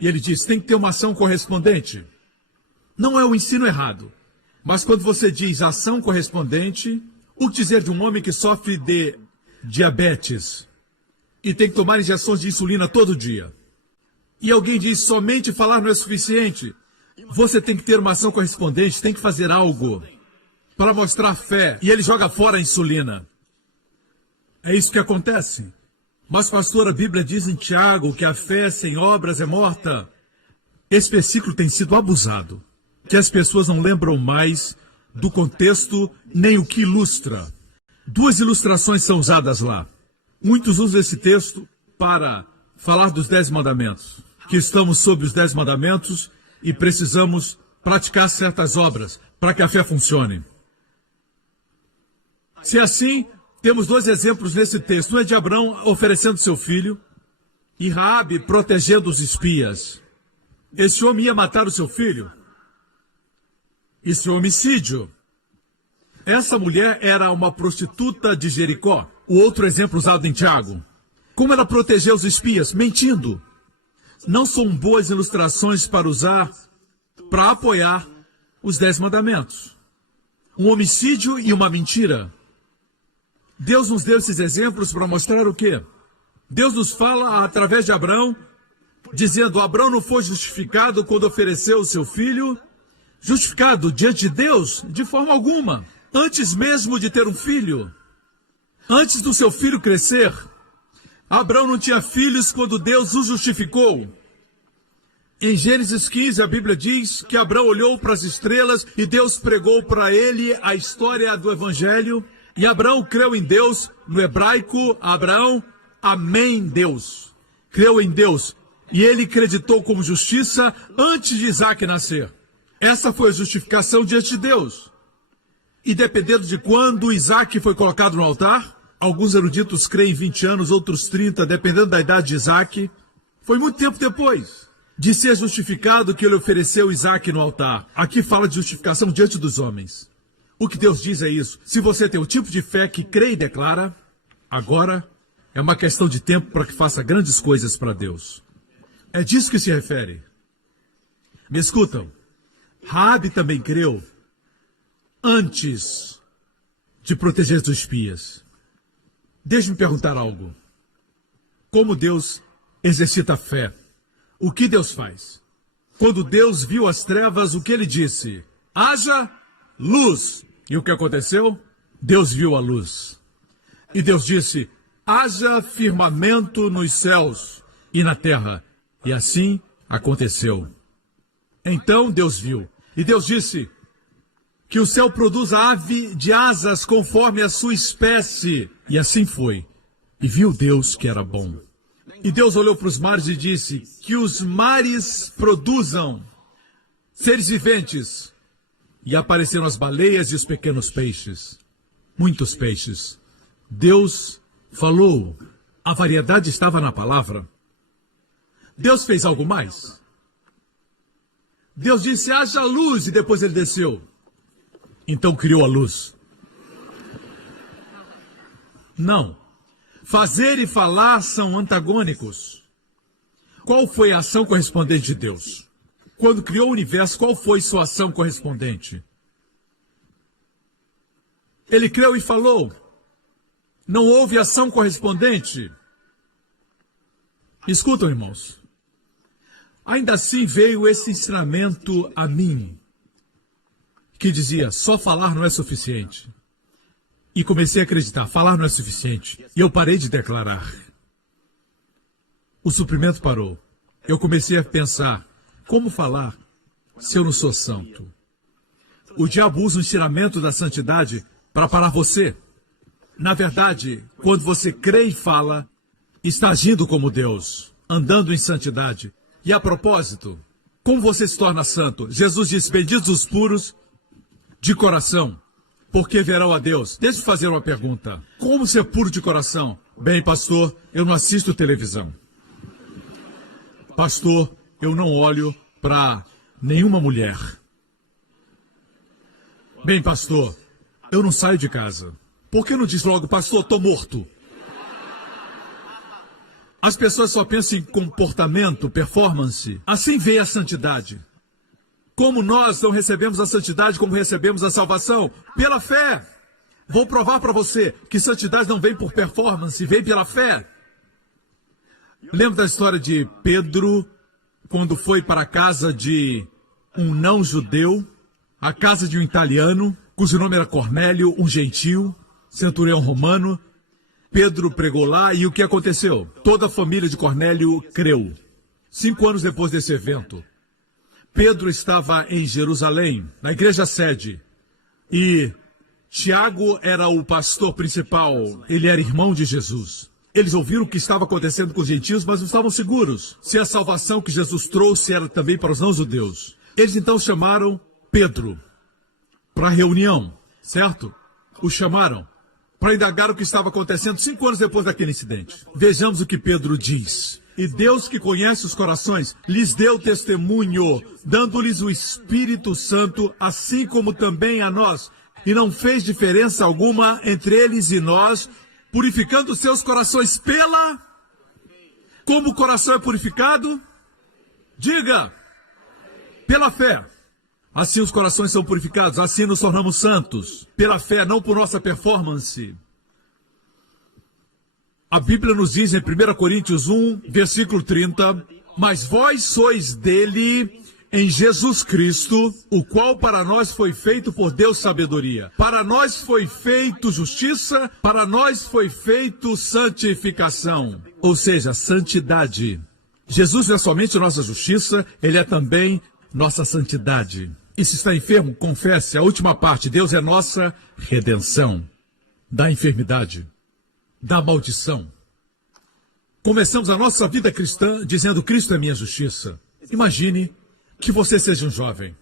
E ele diz, tem que ter uma ação correspondente. Não é o ensino errado, mas quando você diz ação correspondente, o que dizer de um homem que sofre de diabetes e tem que tomar injeções de insulina todo dia? E alguém diz, somente falar não é suficiente. Você tem que ter uma ação correspondente, tem que fazer algo para mostrar fé. E ele joga fora a insulina. É isso que acontece. Mas, pastor, a Bíblia diz em Tiago que a fé sem obras é morta. Esse versículo tem sido abusado, que as pessoas não lembram mais do contexto nem o que ilustra. Duas ilustrações são usadas lá. Muitos usam esse texto para falar dos 10 mandamentos, que estamos sob os 10 mandamentos e precisamos praticar certas obras para que a fé funcione. Se é assim, temos dois exemplos nesse texto. Um é de Abrão oferecendo seu filho e Raabe protegendo os espias. Esse homem ia matar o seu filho. Isso é homicídio. Essa mulher era uma prostituta de Jericó. O outro exemplo usado em Tiago. Como ela protegeu os espias? Mentindo. Não são boas ilustrações para usar, para apoiar os 10 mandamentos. Um homicídio e uma mentira. Deus nos deu esses exemplos para mostrar o quê? Deus nos fala através de Abrão, dizendo, Abrão não foi justificado quando ofereceu o seu filho. Justificado diante de Deus? De forma alguma. Antes mesmo de ter um filho. Antes do seu filho crescer. Abrão não tinha filhos quando Deus o justificou. Em Gênesis 15, a Bíblia diz que Abrão olhou para as estrelas e Deus pregou para ele a história do Evangelho. E Abrão creu em Deus, no hebraico, Abraão, amém, Deus. Creu em Deus e ele acreditou como justiça antes de Isaac nascer. Essa foi a justificação diante de Deus. E dependendo de quando Isaac foi colocado no altar, alguns eruditos creem em 20 anos, outros 30, dependendo da idade de Isaac. Foi muito tempo depois de ser justificado que ele ofereceu Isaac no altar. Aqui fala de justificação diante dos homens. O que Deus diz é isso. Se você tem o tipo de fé que crê e declara, agora é uma questão de tempo para que faça grandes coisas para Deus. É disso que se refere. Me escutam. Raabe também creu antes de proteger os espias. Deixe-me perguntar algo. Como Deus exercita a fé? O que Deus faz? Quando Deus viu as trevas, o que ele disse? Haja luz. E o que aconteceu? Deus viu a luz. E Deus disse, haja firmamento nos céus e na terra. E assim aconteceu. Então Deus viu. E Deus disse que o céu produza ave de asas conforme a sua espécie. E assim foi. E viu Deus que era bom. E Deus olhou para os mares e disse que os mares produzam seres viventes. E apareceram as baleias e os pequenos peixes. Muitos peixes. Deus falou. A variedade estava na palavra. Deus fez algo mais. Deus disse, haja luz, e depois ele desceu. Então criou a luz. Não. Fazer e falar são antagônicos. Qual foi a ação correspondente de Deus? Quando criou o universo, qual foi sua ação correspondente? Ele creu e falou. Não houve ação correspondente. Escutam, irmãos. Ainda assim veio esse ensinamento a mim, que dizia, só falar não é suficiente. E comecei a acreditar, falar não é suficiente. E eu parei de declarar. O suprimento parou. Eu comecei a pensar, como falar se eu não sou santo? O diabo usa o ensinamento da santidade para parar você. Na verdade, quando você crê e fala, está agindo como Deus, andando em santidade. E a propósito, como você se torna santo? Jesus disse, benditos os puros de coração, porque verão a Deus. Deixa eu fazer uma pergunta. Como ser puro de coração? Bem, pastor, eu não assisto televisão. Pastor, eu não olho para nenhuma mulher. Bem, pastor, eu não saio de casa. Por que não diz logo, pastor, estou morto? As pessoas só pensam em comportamento, performance. Assim veio a santidade. Como nós não recebemos a santidade como recebemos a salvação? Pela fé. Vou provar para você que santidade não vem por performance, vem pela fé. Lembra da história de Pedro, quando foi para a casa de um não-judeu, a casa de um italiano, cujo nome era Cornélio, um gentio, centurião romano. Pedro pregou lá e o que aconteceu? Toda a família de Cornélio creu. 5 anos depois desse evento, Pedro estava em Jerusalém, na igreja sede, e Tiago era o pastor principal, ele era irmão de Jesus. Eles ouviram o que estava acontecendo com os gentios, mas não estavam seguros se a salvação que Jesus trouxe era também para os não-judeus. Eles então chamaram Pedro para a reunião, certo? O chamaram para indagar o que estava acontecendo 5 anos depois daquele incidente. Vejamos o que Pedro diz. E Deus, que conhece os corações, lhes deu testemunho, dando-lhes o Espírito Santo, assim como também a nós. E não fez diferença alguma entre eles e nós, purificando seus corações pela... Como o coração é purificado? Diga! Pela fé. Assim os corações são purificados, assim nos tornamos santos. Pela fé, não por nossa performance. A Bíblia nos diz em 1 Coríntios 1, versículo 30, mas vós sois dele em Jesus Cristo, o qual para nós foi feito por Deus sabedoria. Para nós foi feito justiça, para nós foi feito santificação. Ou seja, santidade. Jesus não é somente nossa justiça, ele é também nossa santidade. E se está enfermo, confesse a última parte. Deus é nossa redenção da enfermidade, da maldição. Começamos a nossa vida cristã dizendo Cristo é minha justiça. Imagine que você seja um jovem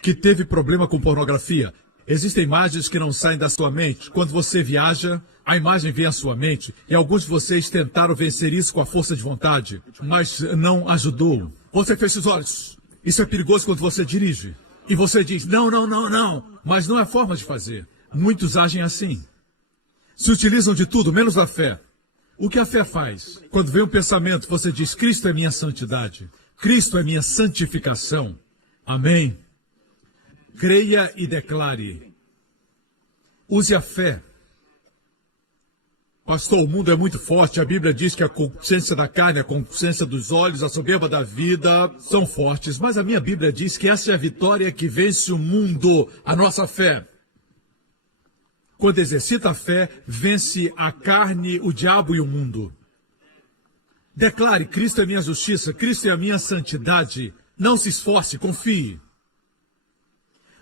que teve problema com pornografia. Existem imagens que não saem da sua mente. Quando você viaja, a imagem vem à sua mente. E alguns de vocês tentaram vencer isso com a força de vontade, mas não ajudou. Você fecha os olhos. Isso é perigoso quando você dirige. E você diz, não. Mas não é forma de fazer. Muitos agem assim. Se utilizam de tudo, menos da fé. O que a fé faz? Quando vem um pensamento, você diz, Cristo é minha santidade. Cristo é minha santificação. Amém? Creia e declare. Use a fé. Pastor, o mundo é muito forte. A Bíblia diz que a consciência da carne, a consciência dos olhos, a soberba da vida são fortes. Mas a minha Bíblia diz que essa é a vitória que vence o mundo, a nossa fé. Quando exercita a fé, vence a carne, o diabo e o mundo. Declare, Cristo é minha justiça, Cristo é a minha santidade. Não se esforce, confie.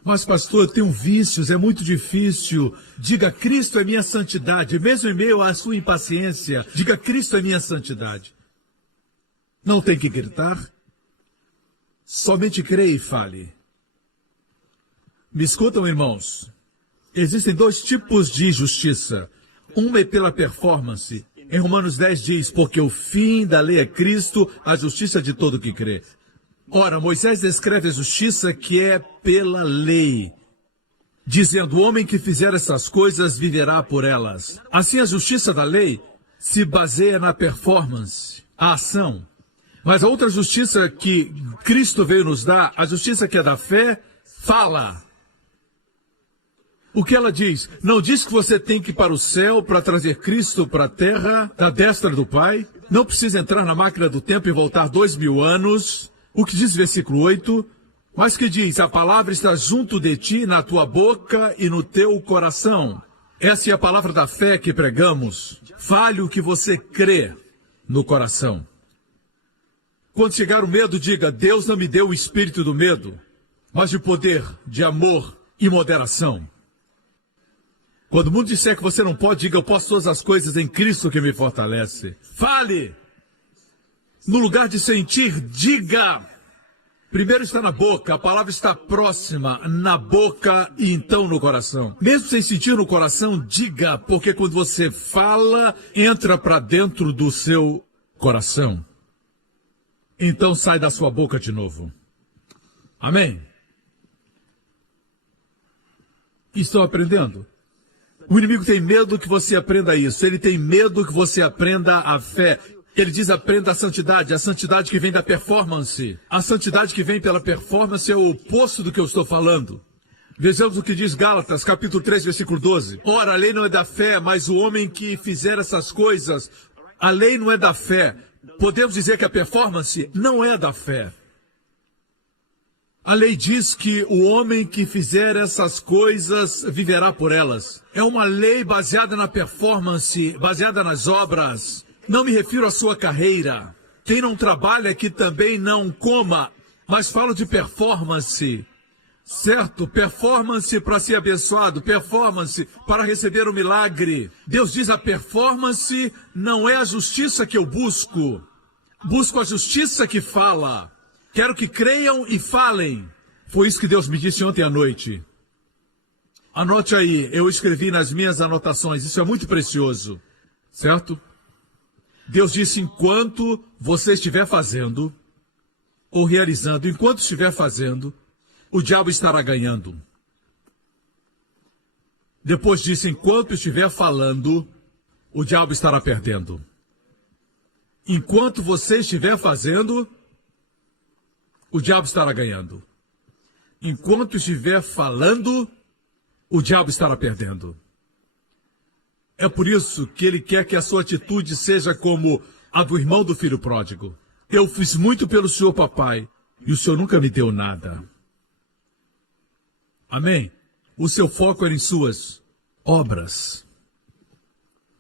Mas, pastor, eu tenho vícios, é muito difícil. Diga, Cristo é minha santidade. Mesmo em meio à sua impaciência, diga, Cristo é minha santidade. Não tem que gritar. Somente creia e fale. Me escutam, irmãos. Existem 2 tipos de justiça. Uma é pela performance. Em Romanos 10 diz, porque o fim da lei é Cristo, a justiça de todo que crê. Ora, Moisés descreve a justiça que é pela lei, dizendo, o homem que fizer essas coisas viverá por elas. Assim, a justiça da lei se baseia na performance, a ação. Mas a outra justiça que Cristo veio nos dar, a justiça que é da fé, fala. O que ela diz? Não diz que você tem que ir para o céu para trazer Cristo para a terra, da destra do Pai. Não precisa entrar na máquina do tempo e voltar 2000 anos. O que diz o versículo 8? Mas que diz, a palavra está junto de ti, na tua boca e no teu coração. Essa é a palavra da fé que pregamos. Fale o que você crê no coração. Quando chegar o medo, diga, Deus não me deu o espírito do medo, mas de poder, de amor e moderação. Quando o mundo disser que você não pode, diga: eu posso todas as coisas em Cristo que me fortalece. Fale. No lugar de sentir, diga. Primeiro está na boca, a palavra está próxima, na boca e então no coração. Mesmo sem sentir no coração, diga, porque quando você fala, entra para dentro do seu coração. Então sai da sua boca de novo. Amém? Estão aprendendo? O inimigo tem medo que você aprenda isso. Ele tem medo que você aprenda a fé. Ele diz: aprenda a santidade que vem da performance. A santidade que vem pela performance é o oposto do que eu estou falando. Vejamos o que diz Gálatas, capítulo 3, versículo 12. Ora, a lei não é da fé, mas o homem que fizer essas coisas, a lei não é da fé. Podemos dizer que a performance não é da fé. A lei diz que o homem que fizer essas coisas viverá por elas. É uma lei baseada na performance, baseada nas obras. Não me refiro à sua carreira. Quem não trabalha que também não coma, mas falo de performance. Certo? Performance para ser abençoado, performance para receber o milagre. Deus diz: a performance não é a justiça que eu busco. Busco a justiça que fala. Quero que creiam e falem. Foi isso que Deus me disse ontem à noite. Anote aí, eu escrevi nas minhas anotações, isso é muito precioso. Certo? Deus disse: enquanto você estiver fazendo, ou realizando, enquanto estiver fazendo, o diabo estará ganhando. Depois disse: enquanto estiver falando, o diabo estará perdendo. Enquanto você estiver fazendo, o diabo estará ganhando. Enquanto estiver falando, o diabo estará perdendo. É por isso que ele quer que a sua atitude seja como a do irmão do filho pródigo. Eu fiz muito pelo senhor, papai, e o senhor nunca me deu nada. Amém? O seu foco era em suas obras.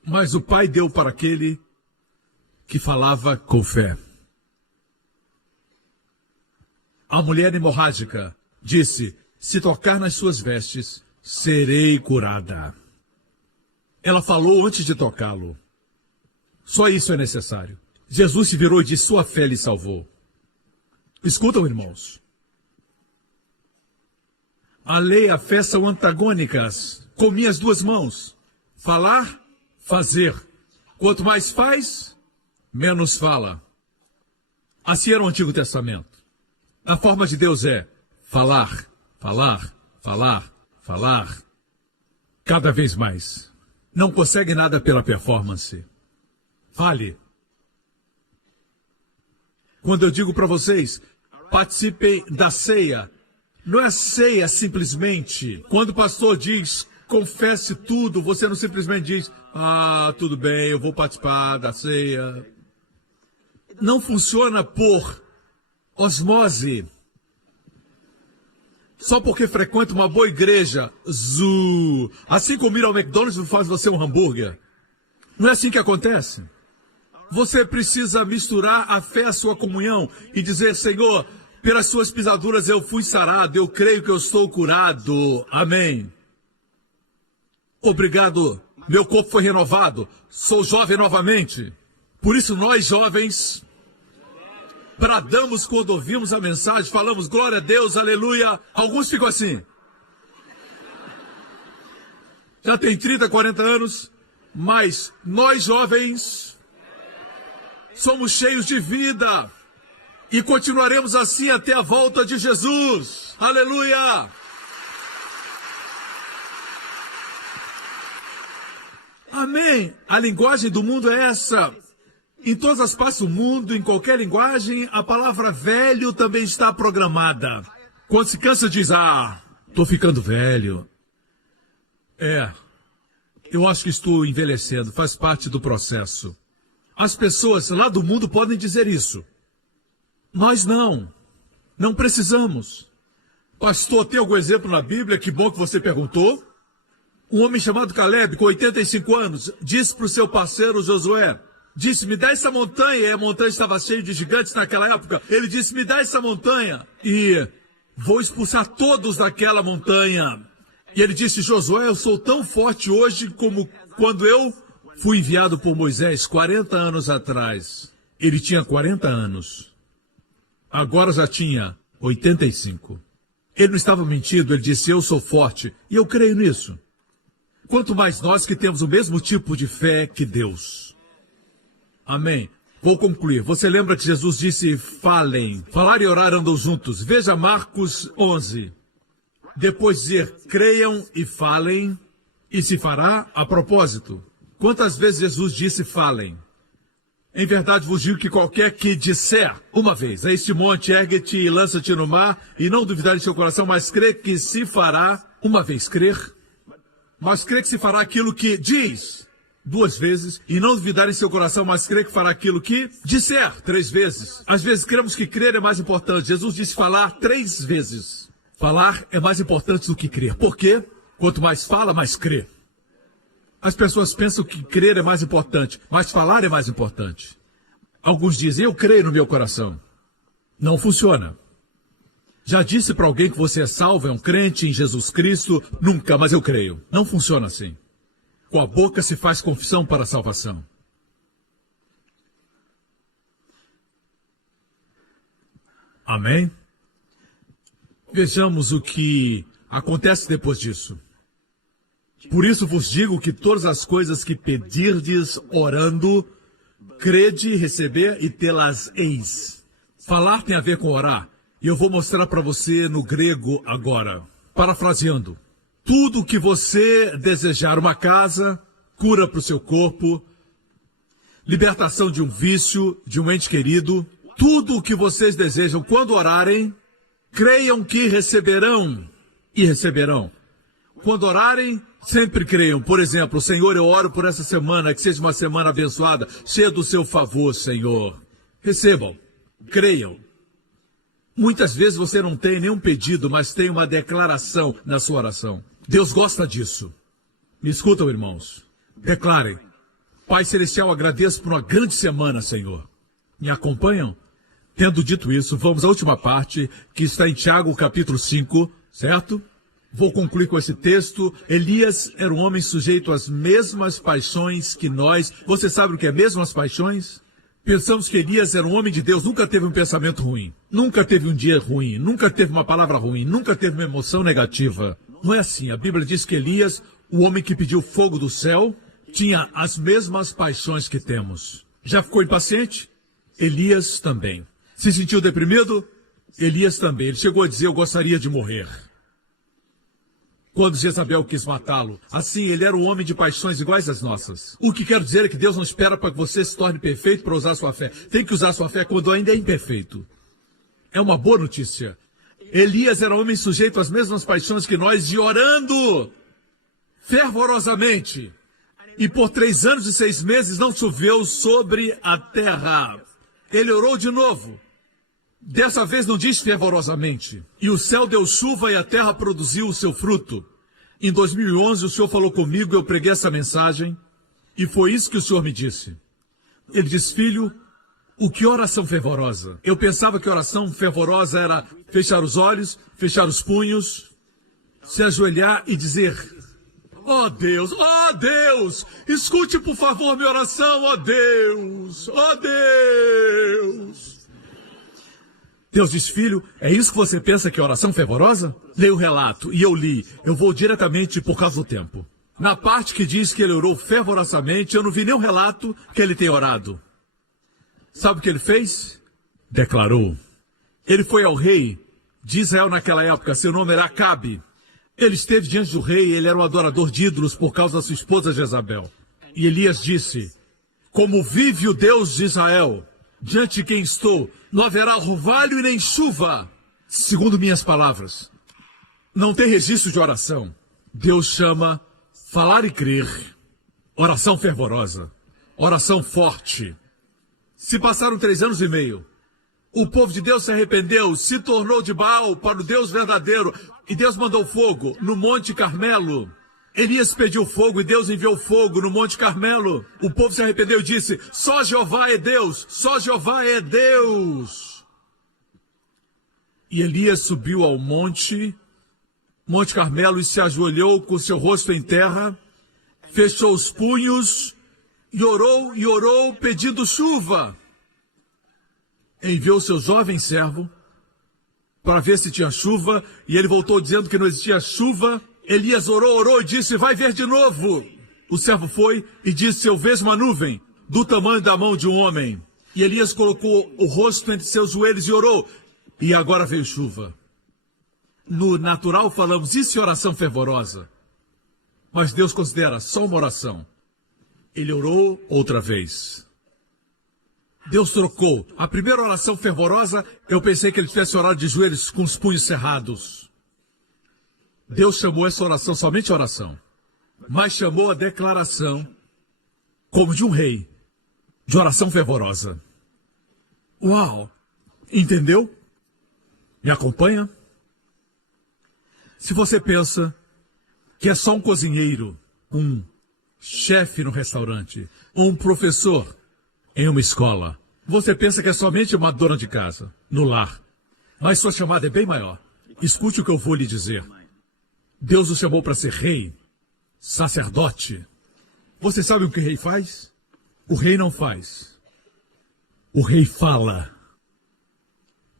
Mas o pai deu para aquele que falava com fé. A mulher hemorrágica disse: se tocar nas suas vestes, serei curada. Ela falou antes de tocá-lo. Só isso é necessário. Jesus se virou e disse: sua fé lhe salvou. Escutam, irmãos. A lei e a fé são antagônicas. Com minhas duas mãos. Falar, fazer. Quanto mais faz, menos fala. Assim era o Antigo Testamento. A forma de Deus é falar, falar, falar, falar. Cada vez mais. Não consegue nada pela performance. Fale. Quando eu digo para vocês, participem da ceia, não é ceia simplesmente. Quando o pastor diz, confesse tudo, você não simplesmente diz: ah, tudo bem, eu vou participar da ceia. Não funciona por osmose. Só porque frequenta uma boa igreja, assim como ir ao McDonald's não faz você um hambúrguer. Não é assim que acontece. Você precisa misturar a fé à sua comunhão e dizer: Senhor, pelas suas pisaduras eu fui sarado, eu creio que eu estou curado. Amém. Obrigado, meu corpo foi renovado, sou jovem novamente. Por isso nós jovens bradamos quando ouvimos a mensagem, falamos glória a Deus, aleluia. Alguns ficam assim. Já tem 30, 40 anos, mas nós jovens somos cheios de vida e continuaremos assim até a volta de Jesus. Aleluia! Amém! A linguagem do mundo é essa. Em todas as partes do mundo, em qualquer linguagem, a palavra velho também está programada. Quando se cansa, diz: ah, estou ficando velho. Eu acho que estou envelhecendo, faz parte do processo. As pessoas lá do mundo podem dizer isso. Nós não precisamos. Pastor, tem algum exemplo na Bíblia? Que bom que você perguntou. Um homem chamado Caleb, com 85 anos, disse para o seu parceiro Josué, disse: me dá essa montanha. E a montanha estava cheia de gigantes naquela época. Ele disse: me dá essa montanha e vou expulsar todos daquela montanha. E ele disse: Josué, eu sou tão forte hoje como quando eu fui enviado por Moisés 40 anos atrás. Ele tinha 40 anos. Agora já tinha 85. Ele não estava mentindo, ele disse: eu sou forte. E eu creio nisso. Quanto mais nós que temos o mesmo tipo de fé que Deus. Amém. Vou concluir. Você lembra que Jesus disse: falem. Falar e orar andam juntos. Veja Marcos 11. Depois dizer: creiam e falem, e se fará a propósito. Quantas vezes Jesus disse: falem? Em verdade vos digo que qualquer que disser uma vez a este monte, ergue-te e lança-te no mar, e não duvidar em seu coração, mas crê que se fará, uma vez crer, mas crê que se fará aquilo que diz, 2 vezes, e não duvidar em seu coração, mas crê que fará aquilo que disser 3 vezes. Às vezes cremos que crer é mais importante. Jesus disse falar 3 vezes. Falar é mais importante do que crer. Por quê? Quanto mais fala, mais crê. As pessoas pensam que crer é mais importante, mas falar é mais importante. Alguns dizem: eu creio no meu coração. Não funciona. Já disse para alguém que você é salvo, é um crente em Jesus Cristo? Nunca, mas eu creio. Não funciona assim. Com a boca se faz confissão para a salvação. Amém? Vejamos o que acontece depois disso. Por isso vos digo que todas as coisas que pedirdes orando, crede, receber e tê-las-eis. Falar tem a ver com orar. E eu vou mostrar para você no grego agora. Parafraseando. Tudo o que você desejar, uma casa, cura para o seu corpo, libertação de um vício, de um ente querido, tudo o que vocês desejam quando orarem, creiam que receberão e receberão. Quando orarem, sempre creiam. Por exemplo: Senhor, eu oro por essa semana, que seja uma semana abençoada, cheia do seu favor, Senhor. Recebam, creiam. Muitas vezes você não tem nenhum pedido, mas tem uma declaração na sua oração. Deus gosta disso. Me escutam, irmãos. Declarem: Pai Celestial, agradeço por uma grande semana, Senhor. Me acompanham? Tendo dito isso, vamos à última parte, que está em Tiago, capítulo 5, certo? Vou concluir com esse texto. Elias era um homem sujeito às mesmas paixões que nós. Você sabe o que é mesmas paixões? Pensamos que Elias era um homem de Deus, nunca teve um pensamento ruim, nunca teve um dia ruim, nunca teve uma palavra ruim, nunca teve uma emoção negativa. Não é assim. A Bíblia diz que Elias, o homem que pediu fogo do céu, tinha as mesmas paixões que temos. Já ficou impaciente? Elias também. Se sentiu deprimido? Elias também. Ele chegou a dizer: eu gostaria de morrer. Quando Jezabel quis matá-lo, assim, ele era um homem de paixões iguais às nossas. O que quero dizer é que Deus não espera para que você se torne perfeito para usar sua fé. Tem que usar sua fé quando ainda é imperfeito. É uma boa notícia. Elias era um homem sujeito às mesmas paixões que nós, e orando fervorosamente. E por 3 anos e 6 meses não choveu sobre a terra. Ele orou de novo. Dessa vez não diz fervorosamente. E o céu deu chuva e a terra produziu o seu fruto. Em 2011 o Senhor falou comigo, eu preguei essa mensagem. E foi isso que o Senhor me disse. Ele disse: filho, o que oração fervorosa? Eu pensava que oração fervorosa era fechar os olhos, fechar os punhos, se ajoelhar e dizer: ó Deus, escute por favor minha oração, ó Deus, ó Deus. Deus diz: filho, é isso que você pensa que é oração fervorosa? Leia o relato, e eu li. Eu vou diretamente por causa do tempo. Na parte que diz que ele orou fervorosamente, eu não vi nenhum relato que ele tenha orado. Sabe o que ele fez? Declarou. Ele foi ao rei de Israel naquela época, seu nome era Acabe. Ele esteve diante do rei, ele era um adorador de ídolos por causa da sua esposa Jezabel. E Elias disse: como vive o Deus de Israel, diante de quem estou, não haverá orvalho e nem chuva, segundo minhas palavras. Não tem registro de oração. Deus chama falar e crer, oração fervorosa, oração forte. Se passaram 3 anos e meio, o povo de Deus se arrependeu, se tornou de Baal para o Deus verdadeiro, e Deus mandou fogo no Monte Carmelo. Elias pediu fogo e Deus enviou fogo no Monte Carmelo. O povo se arrependeu e disse: só Jeová é Deus, só Jeová é Deus. E Elias subiu ao monte Monte Carmelo e se ajoelhou com seu rosto em terra, fechou os punhos e orou pedindo chuva. Enviou seu jovem servo para ver se tinha chuva, e ele voltou dizendo que não existia chuva. Elias orou e disse: vai ver de novo. O servo foi e disse: eu vejo uma nuvem do tamanho da mão de um homem. E Elias colocou o rosto entre seus joelhos e orou, e agora veio chuva. No natural falamos, isso é oração fervorosa. Mas Deus considera só uma oração. Ele orou outra vez. Deus trocou. A primeira oração fervorosa, eu pensei que ele tivesse orado de joelhos com os punhos cerrados. Deus chamou essa oração somente oração. Mas chamou a declaração como de um rei, de oração fervorosa. Uau! Entendeu? Me acompanha? Se você pensa que é só um cozinheiro, um chefe no restaurante, ou um professor em uma escola, você pensa que é somente uma dona de casa, no lar. Mas sua chamada é bem maior. Escute o que eu vou lhe dizer. Deus o chamou para ser rei, sacerdote. Você sabe o que o rei faz? O rei não faz. O rei fala.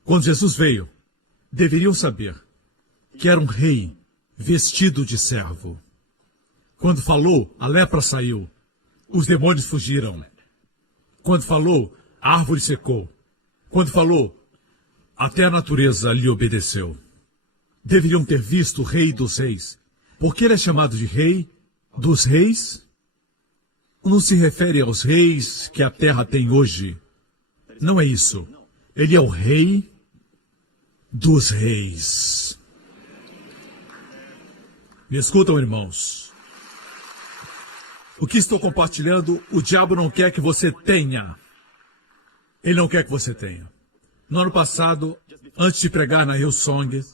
Quando Jesus veio, deveriam saber que era um rei vestido de servo. Quando falou, a lepra saiu, os demônios fugiram. Quando falou, a árvore secou. Quando falou, até a natureza lhe obedeceu. Deveriam ter visto o rei dos reis. Porque ele é chamado de rei dos reis? Não se refere aos reis que a terra tem hoje. Não é isso. Ele é o rei dos reis. Me escutam, irmãos. O que estou compartilhando, o diabo não quer que você tenha. Ele não quer que você tenha. No ano passado, antes de pregar na Hillsong,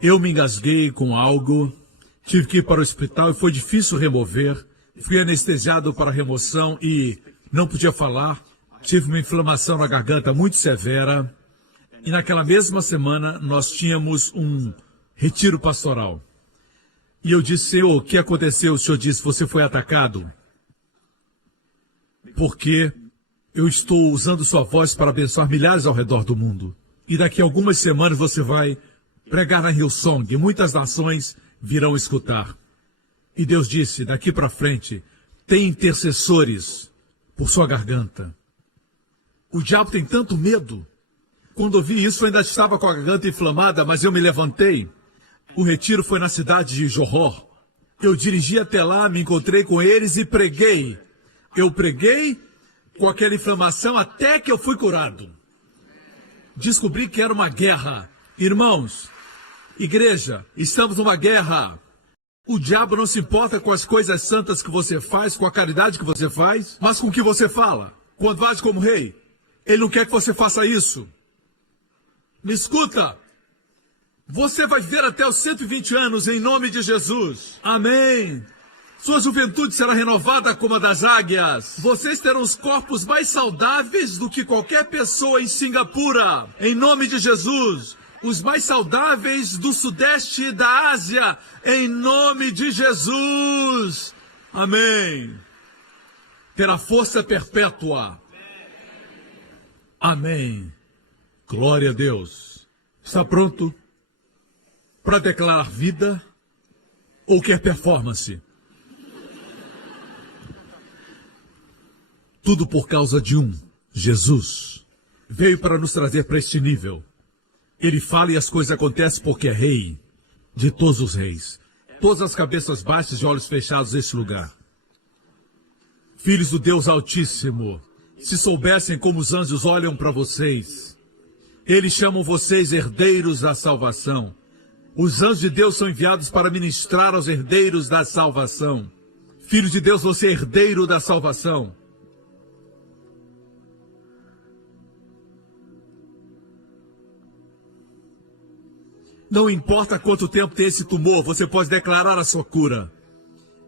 eu me engasguei com algo, tive que ir para o hospital e foi difícil remover. Fui anestesiado para a remoção e não podia falar. Tive uma inflamação na garganta muito severa. E naquela mesma semana, nós tínhamos um retiro pastoral. E eu disse: Senhor, o que aconteceu? O Senhor disse: você foi atacado. Porque eu estou usando sua voz para abençoar milhares ao redor do mundo. E daqui a algumas semanas você vai pregar na Hillsong. E muitas nações virão escutar. E Deus disse: daqui para frente, tem intercessores por sua garganta. O diabo tem tanto medo. Quando eu vi isso, eu ainda estava com a garganta inflamada, mas eu me levantei. O retiro foi na cidade de Johor. Eu dirigi até lá, me encontrei com eles e preguei. Eu preguei com aquela inflamação até que eu fui curado. Descobri que era uma guerra. Irmãos, igreja, estamos numa guerra. O diabo não se importa com as coisas santas que você faz, com a caridade que você faz, mas com o que você fala. Quando age como rei, ele não quer que você faça isso. Me escuta. Você vai viver até os 120 anos em nome de Jesus. Amém. Sua juventude será renovada como a das águias. Vocês terão os corpos mais saudáveis do que qualquer pessoa em Singapura. Em nome de Jesus. Os mais saudáveis do sudeste da Ásia. Em nome de Jesus. Amém. Terá força perpétua. Amém. Glória a Deus. Está pronto para declarar vida ou quer performance? Tudo por causa de Jesus. Veio para nos trazer para este nível. Ele fala e as coisas acontecem porque é rei de todos os reis. Todas as cabeças baixas e olhos fechados neste lugar. Filhos do Deus Altíssimo, se soubessem como os anjos olham para vocês, eles chamam vocês herdeiros da salvação. Os anjos de Deus são enviados para ministrar aos herdeiros da salvação. Filho de Deus, você é herdeiro da salvação. Não importa quanto tempo tem esse tumor, você pode declarar a sua cura.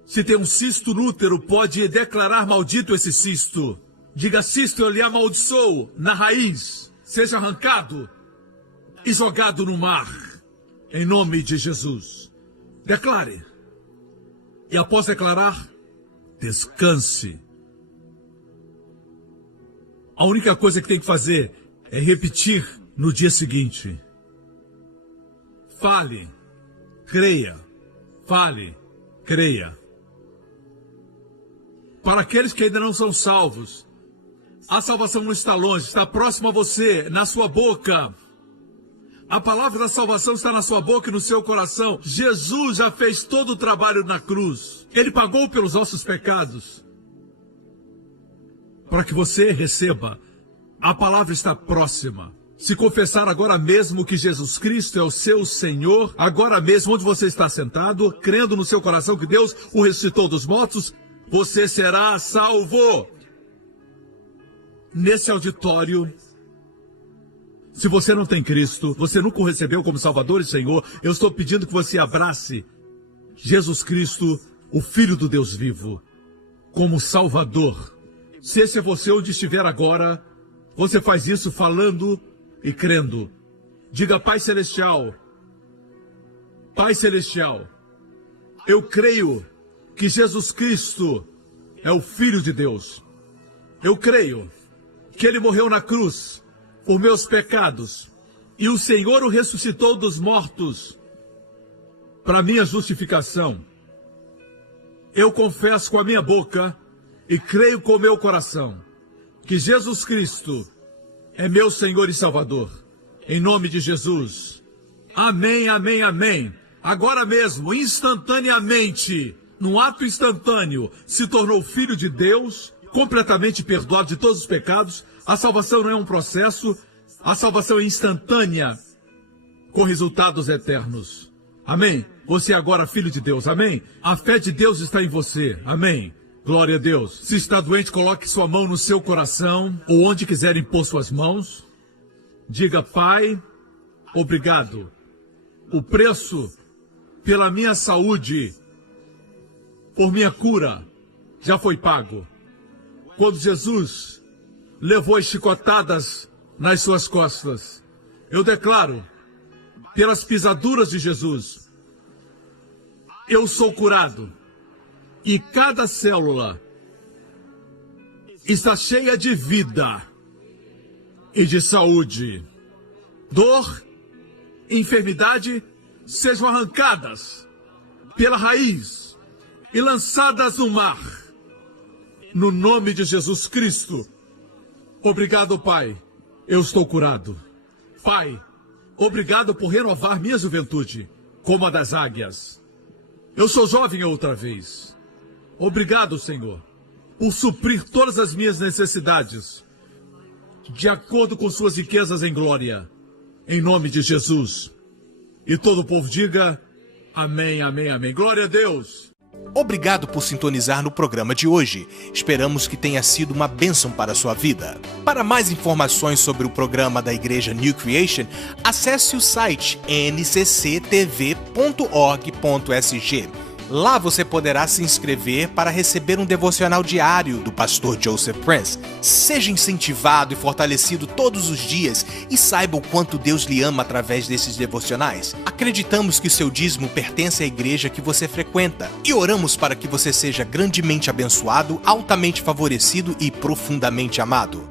Se tem um cisto no útero, pode declarar maldito esse cisto. Diga: cisto, eu lhe amaldiçoo na raiz. Seja arrancado e jogado no mar. Em nome de Jesus. Declare. E após declarar, descanse. A única coisa que tem que fazer é repetir no dia seguinte. Fale, creia. Fale, creia. Para aqueles que ainda não são salvos, a salvação não está longe, está próximo a você, na sua boca. A palavra da salvação está na sua boca e no seu coração. Jesus já fez todo o trabalho na cruz. Ele pagou pelos nossos pecados. Para que você receba, a palavra está próxima. Se confessar agora mesmo que Jesus Cristo é o seu Senhor, agora mesmo onde você está sentado, crendo no seu coração que Deus o ressuscitou dos mortos, você será salvo. Nesse auditório, se você não tem Cristo, você nunca o recebeu como Salvador e Senhor, eu estou pedindo que você abrace Jesus Cristo, o Filho do Deus vivo, como Salvador. Se esse é você onde estiver agora, você faz isso falando e crendo. Diga: Pai Celestial, Pai Celestial, eu creio que Jesus Cristo é o Filho de Deus. Eu creio que Ele morreu na cruz por meus pecados e o Senhor o ressuscitou dos mortos para minha justificação. Eu confesso com a minha boca e creio com o meu coração que Jesus Cristo é meu Senhor e Salvador. Em nome de Jesus. Amém, amém, amém. Agora mesmo, instantaneamente, num ato instantâneo, se tornou filho de Deus, completamente perdoado de todos os pecados. A salvação não é um processo, a salvação é instantânea, com resultados eternos. Amém? Você é agora filho de Deus, amém? A fé de Deus está em você, amém? Glória a Deus. Se está doente, coloque sua mão no seu coração, ou onde quiser impor suas mãos. Diga: Pai, obrigado. O preço pela minha saúde, por minha cura, já foi pago. Quando Jesus levou as chicotadas nas suas costas, eu declaro, pelas pisaduras de Jesus, eu sou curado. E cada célula está cheia de vida e de saúde. Dor, enfermidade, sejam arrancadas pela raiz e lançadas no mar. No nome de Jesus Cristo. Obrigado, Pai. Eu estou curado. Pai, obrigado por renovar minha juventude, como a das águias. Eu sou jovem outra vez. Obrigado, Senhor, por suprir todas as minhas necessidades, de acordo com suas riquezas em glória, em nome de Jesus. E todo o povo diga: amém, amém, amém. Glória a Deus. Obrigado por sintonizar no programa de hoje. Esperamos que tenha sido uma bênção para a sua vida. Para mais informações sobre o programa da Igreja New Creation, acesse o site ncctv.org.sg. Lá você poderá se inscrever para receber um devocional diário do pastor Joseph Prince. Seja incentivado e fortalecido todos os dias e saiba o quanto Deus lhe ama através desses devocionais. Acreditamos que o seu dízimo pertence à igreja que você frequenta e oramos para que você seja grandemente abençoado, altamente favorecido e profundamente amado.